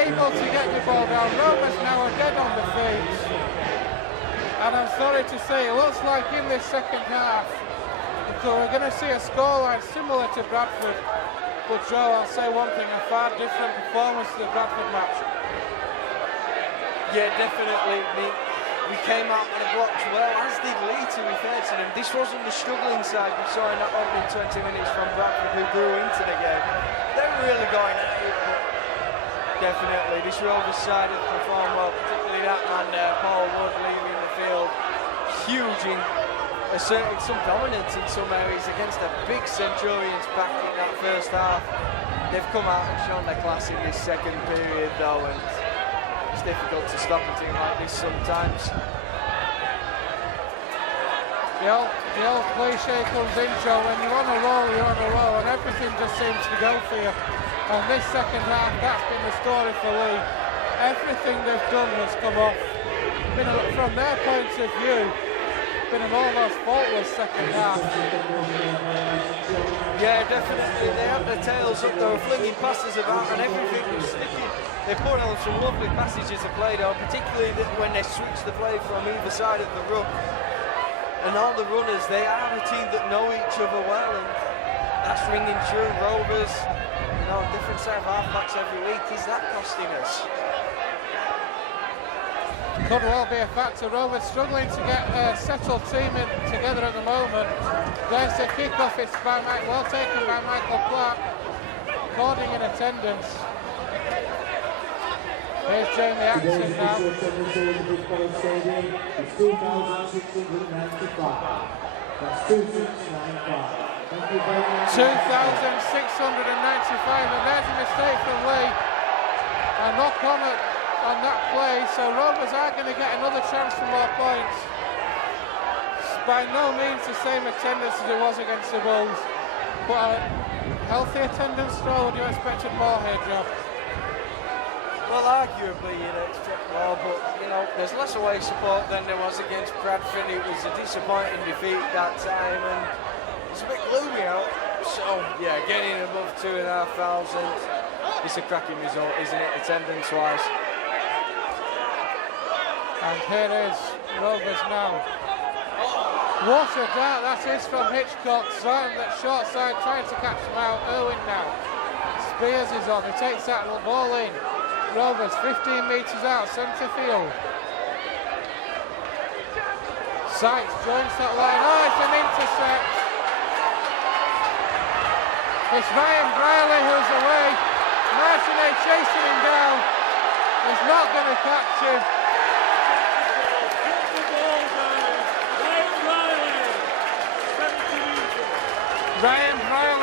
Able to get the ball down. Rovers now are dead on the feet. And I'm sorry to say, it looks like in this second half, so we're going to see a scoreline similar to Bradford. But Joe, I'll say one thing, a far different performance to the Bradford match. Yeah, definitely. We came out with the blocks well, as did Leigh, to be fair to them. This wasn't the struggling side we saw in that opening 20 minutes from Bradford, who grew into the game. They were really going at it, but definitely this Rovers side have performed well, particularly that man there, Paul Wood, leaving the field. Huge in asserting some dominance in some areas against a big Centurions back in that first half. They've come out and shown their class in this second period though, and it's difficult to stop a team like this sometimes. The old cliche comes in, Joe, when you're on a roll, you're on a roll, and everything just seems to go for you. And this second half, that's been the story for Leigh. Everything they've done has come off. From their point of view, been an almost faultless second half. Yeah, definitely. They had their tails up, they were flinging passes about, and everything was sticking. They put on some lovely passages of play though, particularly when they switched the play from either side of the ruck. And all the runners, they are a team that know each other well, and that's ringing true. Rovers, you know, different set of halfbacks every week. Is that costing us? Could well be a factor. Rovers struggling to get a settled team together at the moment. There's the kick-off, it's well taken by Michael Clark, recording in attendance. Here's Jamie Action now. 2,695, and there's a mistake from Leigh. A knock on that play, so Rovers are going to get another chance for more points. It's by no means the same attendance as it was against the Bulls, but a healthy attendance throw, would you expected more here, Joe? Well, arguably you'd expect more, but you know, there's less away support than there was against Bradford. It was a disappointing defeat that time, and it's a bit gloomy out. So yeah, getting above 2,500 is a cracking result, isn't it, attendance-wise? And here is Rovers now. What a dart that is from Hitchcock. Starting that short side, trying to catch him out. Irwin now. Spears is on. He takes that ball in. Rovers 15 metres out, centre field. Sykes joins that line. Oh, it's an intercept. It's Ryan Briley who's away. Martinet chasing him down. He's not going to catch him.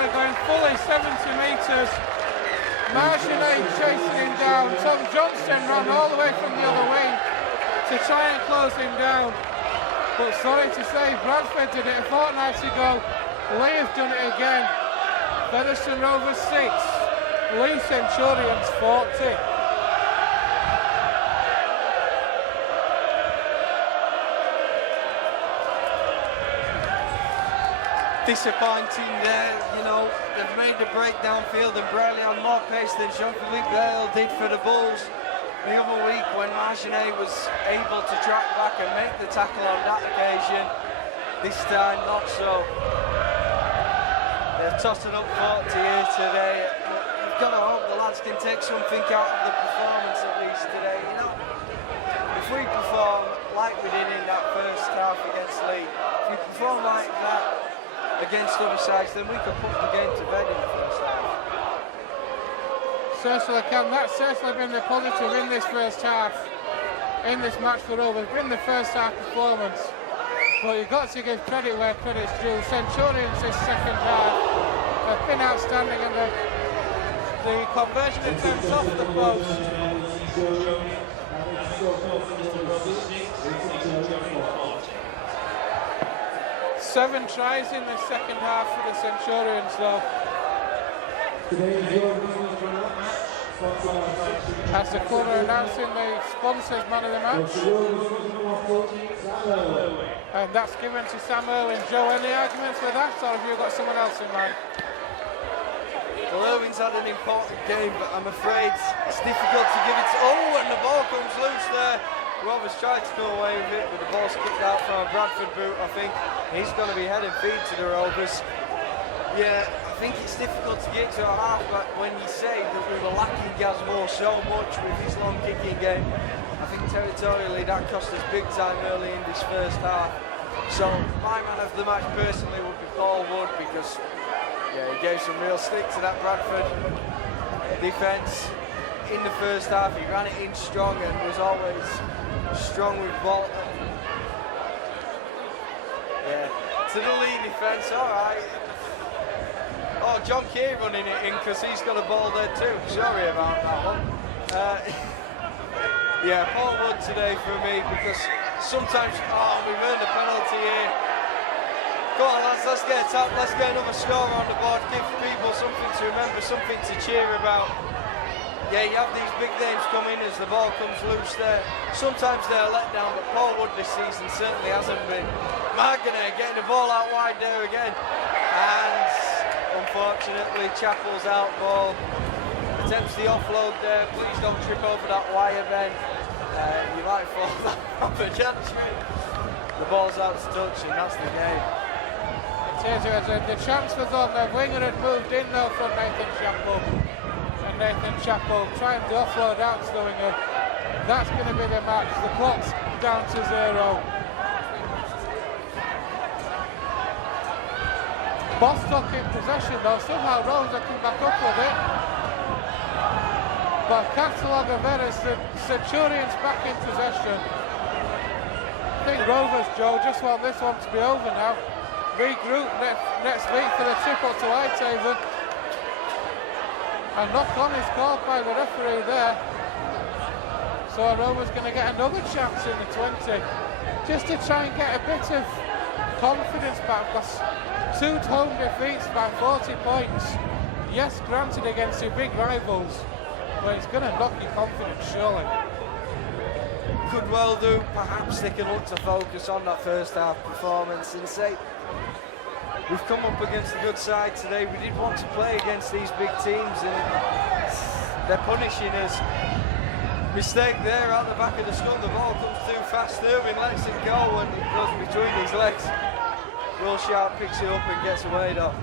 Leigh going fully 70 metres. Marginet chasing him down. Tom Johnston ran all the way from the other wing to try and close him down. But sorry to say, Bradford did it a fortnight ago. Leigh have done it again. Featherstone Rovers 6, Leigh Centurions 40. Disappointing there, you know, they've made the break downfield and Bradley on more pace than Jean-Philippe Bale did for the Bulls the other week when Marginet was able to track back and make the tackle on that occasion. This time, not so. They're tossing up 40 here today. You've got to hope the lads can take something out of the performance at least today. You know, if we perform like we did in that first half against Leigh, if we perform like that against other sides, then we could put the game to bed in the first half. Certainly can. That's certainly been the positive in this first half, in this match for Rovers, been the first half performance. But you've got to give credit where credit's due. Centurions this second half have been outstanding, and the conversion attempts off the post. 7 tries in the second half for the Centurions though. As the corner announcing the sponsors man of the match. And that's given to Sam Irwin. Joe, any arguments with that, or have you got someone else in mind? Well, Irwin's had an important game, but I'm afraid it's difficult to give it to... Oh, and the ball comes loose there. Roberts tried to go away with it, but the ball's kicked out from a Bradford boot, I think. He's going to be head and feet to the Rovers. Yeah, I think it's difficult to get to a half, but when you say that we were lacking Gazmore so much with his long kicking game, I think territorially that cost us big time early in this first half. So my man of the match personally would be Paul Wood, because yeah, he gave some real stick to that Bradford defence in the first half. He ran it in strong and was always strong with ball. Yeah, to the Leigh defence, all right. Oh, John Key running it in because he's got a ball there too. Sorry about that one. Yeah, Paul Wood today for me, because sometimes, we've earned a penalty here. Go on lads, let's get a tap, let's get another score on the board, give people something to remember, something to cheer about. Yeah, you have these big names come in as the ball comes loose there. Sometimes they're let down, but Paul Wood this season certainly hasn't been. Marginet getting the ball out wide there again. And unfortunately, Chappell's out ball. Attempts the offload there. Please don't trip over that wire, Ben. You might fall that proper gentry. The ball's out to touch, and that's the game. The chance was on. The winger had moved in though from Nathan Chappell. And Nathan Chappell trying to offload out to the winger. That's going to be the match. The clock's down to 0. Bostock in possession though. Somehow Rovers have come back up with it. But catalogue of errors, the Centurions back in possession. I think Rovers, Joe, just want this one to be over now. Regroup next week for the trip up to Whitehaven. And knock on is called by the referee there. So Rovers going to get another chance in the 20. Just to try and get a bit of confidence back. Because 2 home defeats by 40 points. Yes, granted against your big rivals. But it's going to knock your confidence, surely. Could well do. Perhaps they can look to focus on that first half performance and say, we've come up against a good side today. We did want to play against these big teams, and they're punishing us. Mistake there out the back of the scrum. The ball comes too fast. Irwin lets it go, and it goes between his legs. Will Sharp picks it up and gets away though.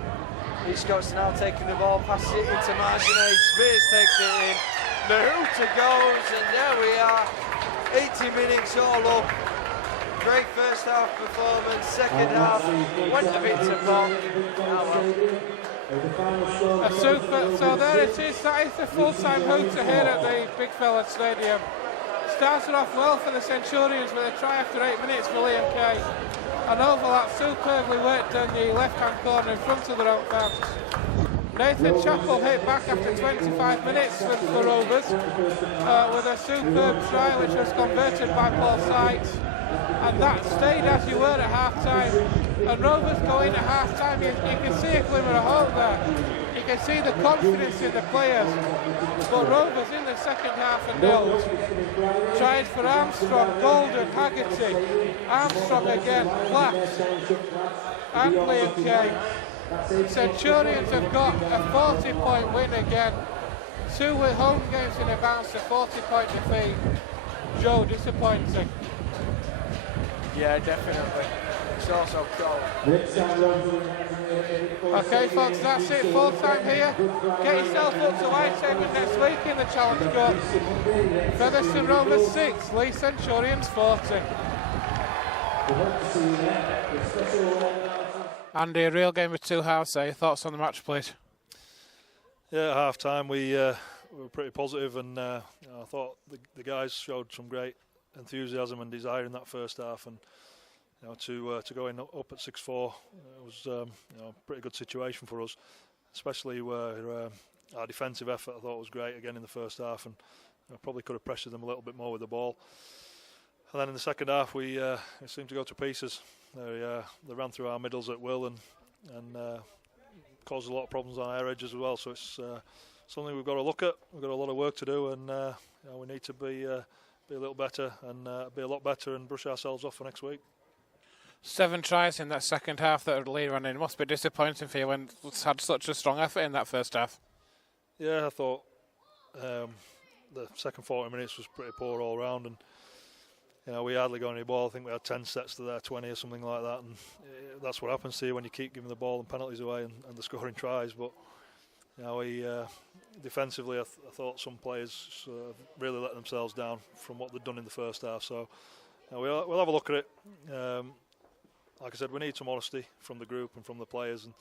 Lee Scott's now taking the ball, passes it into Marginet. Spears takes it in. The hooter goes, and there we are. 80 minutes all up. Great first half performance, second half went a bit to pot. So there it is, that is the full-time hooter here at the Big Fella Stadium. Started off well for the Centurions with a try after 8 minutes for Liam Kay. And overlap superbly worked down the left-hand corner in front of their own fans. Nathan Chappell hit back after 25 minutes for Rovers with a superb try which was converted by Paul Sykes, and that stayed as you were at half-time. And Rovers go in at half-time, you can see a glimmer of hope there. You can see the confidence in the players. But Rovers in the second half are nilled. Tries for Armstrong, Golden, Haggerty, Armstrong again, Platt, and Liam Kay. Centurions have got a 40-point win again. 2 with home games in advance, a 40-point defeat. Joe, disappointing. Yeah, definitely. It's also cold. Okay, folks, that's it. Full time here. Get yourself up to Whitehaven next week in the Challenge Cup. Featherstone Rovers 6, Leigh Centurions 40. Andy, a real game with 2 halves there. Your thoughts on the match, please? Yeah, at half time we were pretty positive, and I thought the guys showed some great enthusiasm and desire in that first half, and to go in up at 6-4 was a pretty good situation for us, especially where our defensive effort I thought was great again in the first half, and probably could have pressured them a little bit more with the ball. And then in the second half we it seemed to go to pieces. They ran through our middles at will and caused a lot of problems on our edges as well. So it's something we've got to look at. We've got a lot of work to do, and we need to be a little better and be a lot better and brush ourselves off for next week. 7 tries in that second half that Leigh ran in. It must be disappointing for you when it's had such a strong effort in that first half. Yeah, I thought the second 40 minutes was pretty poor all round, and we hardly got any ball. I think we had 10 sets to their 20 or something like that, and that's what happens to you when you keep giving the ball and penalties away and the scoring tries. But we defensively, I thought some players really let themselves down from what they'd done in the first half. So we'll have a look at it. Like I said, we need some honesty from the group and from the players, and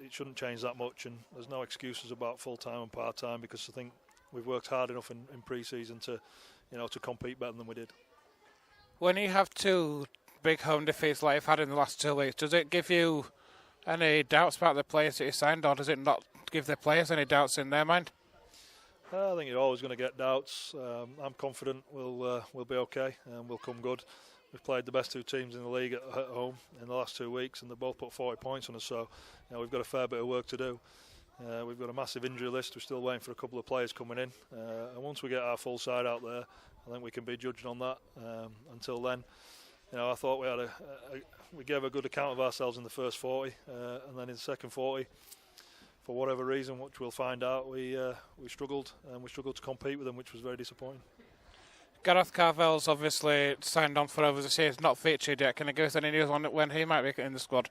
it shouldn't change that much. And there's no excuses about full time and part time, because I think we've worked hard enough in pre-season to compete better than we did. When you have 2 big home defeats like you've had in the last 2 weeks, does it give you any doubts about the players that you signed, or does it not give the players any doubts in their mind? I think you're always going to get doubts. I'm confident we'll be okay and we'll come good. We've played the best 2 teams in the league at home in the last 2 weeks, and they both put 40 points on us. So we've got a fair bit of work to do. We've got a massive injury list. We're still waiting for a couple of players coming in, and once we get our full side out there, I think we can be judged on that. Until then, I thought we gave a good account of ourselves in the first 40, and then in the second 40, for whatever reason, which we'll find out, we struggled, and we struggled to compete with them, which was very disappointing. Gareth Carvel's obviously signed on for over the year. He's not featured yet. Can you give us any news on when he might be in the squad?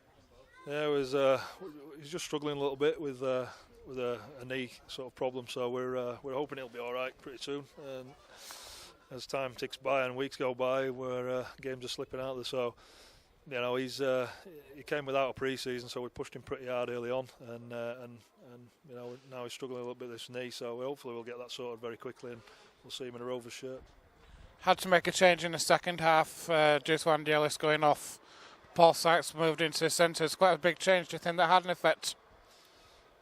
Yeah, he's just struggling a little bit with a knee sort of problem. So we're hoping he'll be all right pretty soon. And as time ticks by and weeks go by, where games are slipping out there, so he came without a pre-season, so we pushed him pretty hard early on, and now he's struggling a little bit with his knee. So hopefully we'll get that sorted very quickly, and we'll see him in a Rovers shirt. Had to make a change in the second half due to Andy Ellis going off. Paul Sykes moved into the centre. It's quite a big change. Do you think that had an effect?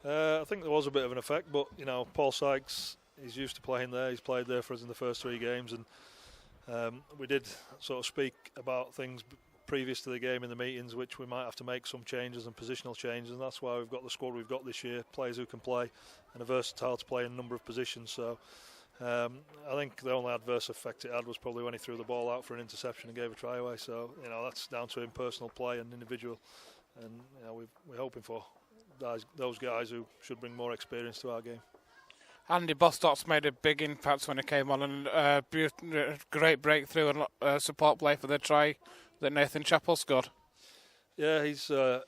I think there was a bit of an effect, but Paul Sykes, he's used to playing there. He's played there for us in the first 3 games, and we did sort of speak about things previous to the game in the meetings, which we might have to make some changes and positional changes, and that's why we've got the squad we've got this year, players who can play and are versatile to play in a number of positions. So I think the only adverse effect it had was probably when he threw the ball out for an interception and gave a try away. So that's down to him, personal play and individual, and we're hoping for those guys who should bring more experience to our game. Andy Bostock's made a big impact when he came on, and great breakthrough and support play for the try that Nathan Chappell scored. Yeah, he's a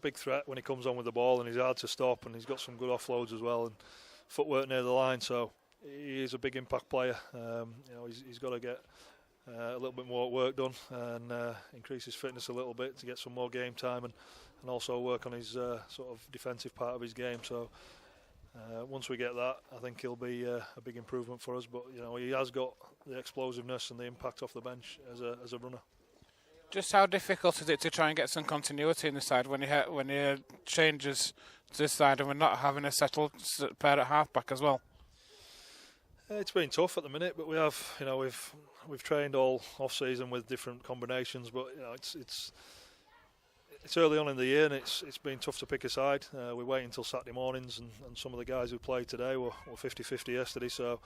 big threat when he comes on with the ball, and he's hard to stop, and he's got some good offloads as well, and footwork near the line. So he is a big impact player. He's got to get a little bit more work done and increase his fitness a little bit to get some more game time, and also work on his sort of defensive part of his game. So once we get that, I think he'll be a big improvement for us. But he has got the explosiveness and the impact off the bench as a runner. Just how difficult is it to try and get some continuity in the side when you changes to this side and we're not having a settled pair at half-back as well? It's been tough at the minute, but we have, we've trained all off-season with different combinations, but it's early on in the year and it's been tough to pick a side. We wait until Saturday mornings, and some of the guys who played today were 50-50 yesterday. So,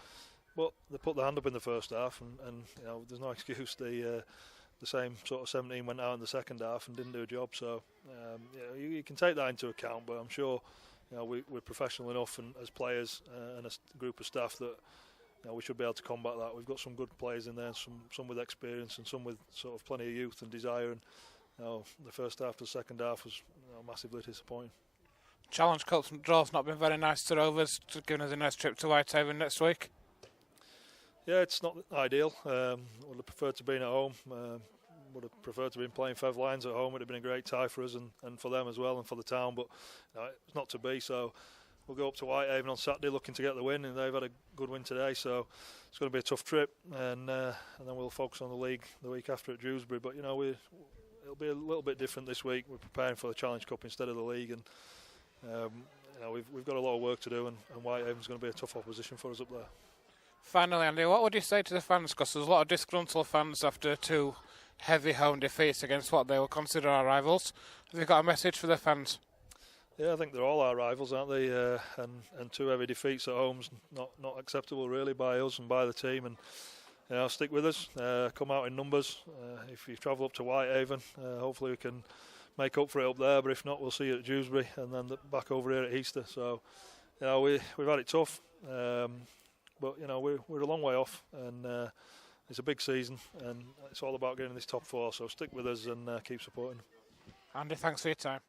but they put their hand up in the first half, and there's no excuse. The same sort of 17 went out in the second half and didn't do a job. So you can take that into account, but I'm sure we're professional enough and as players and a group of staff that we should be able to combat that. We've got some good players in there, some with experience and some with sort of plenty of youth and desire. And the first half to the second half was massively disappointing. Challenge Cup draw's not been very nice to Rovers, giving us a nice trip to Whitehaven next week. Yeah, it's not ideal. Would have preferred to be at home. Would have preferred to be playing Fev Lions at home. It would have been a great tie for us and for them as well and for the town. But it's not to be. So we'll go up to Whitehaven on Saturday looking to get the win, and they've had a good win today. So it's going to be a tough trip, and then we'll focus on the league the week after at Dewsbury. But it'll be a little bit different this week. We're preparing for the Challenge Cup instead of the league, and we've got a lot of work to do, and Whitehaven's going to be a tough opposition for us up there. Finally, Andy, what would you say to the fans? Because there's a lot of disgruntled fans after two heavy home defeats against what they will consider our rivals. Have you got a message for the fans? Yeah, I think they're all our rivals, aren't they? And two heavy defeats at home's not acceptable really by us and by the team. And stick with us. Come out in numbers. If you travel up to Whitehaven, hopefully we can make up for it up there. But if not, we'll see you at Dewsbury and then back over here at Easter. So, we've had it tough. But we're a long way off, and it's a big season, and it's all about getting this top four. So stick with us and keep supporting. Andy, thanks for your time.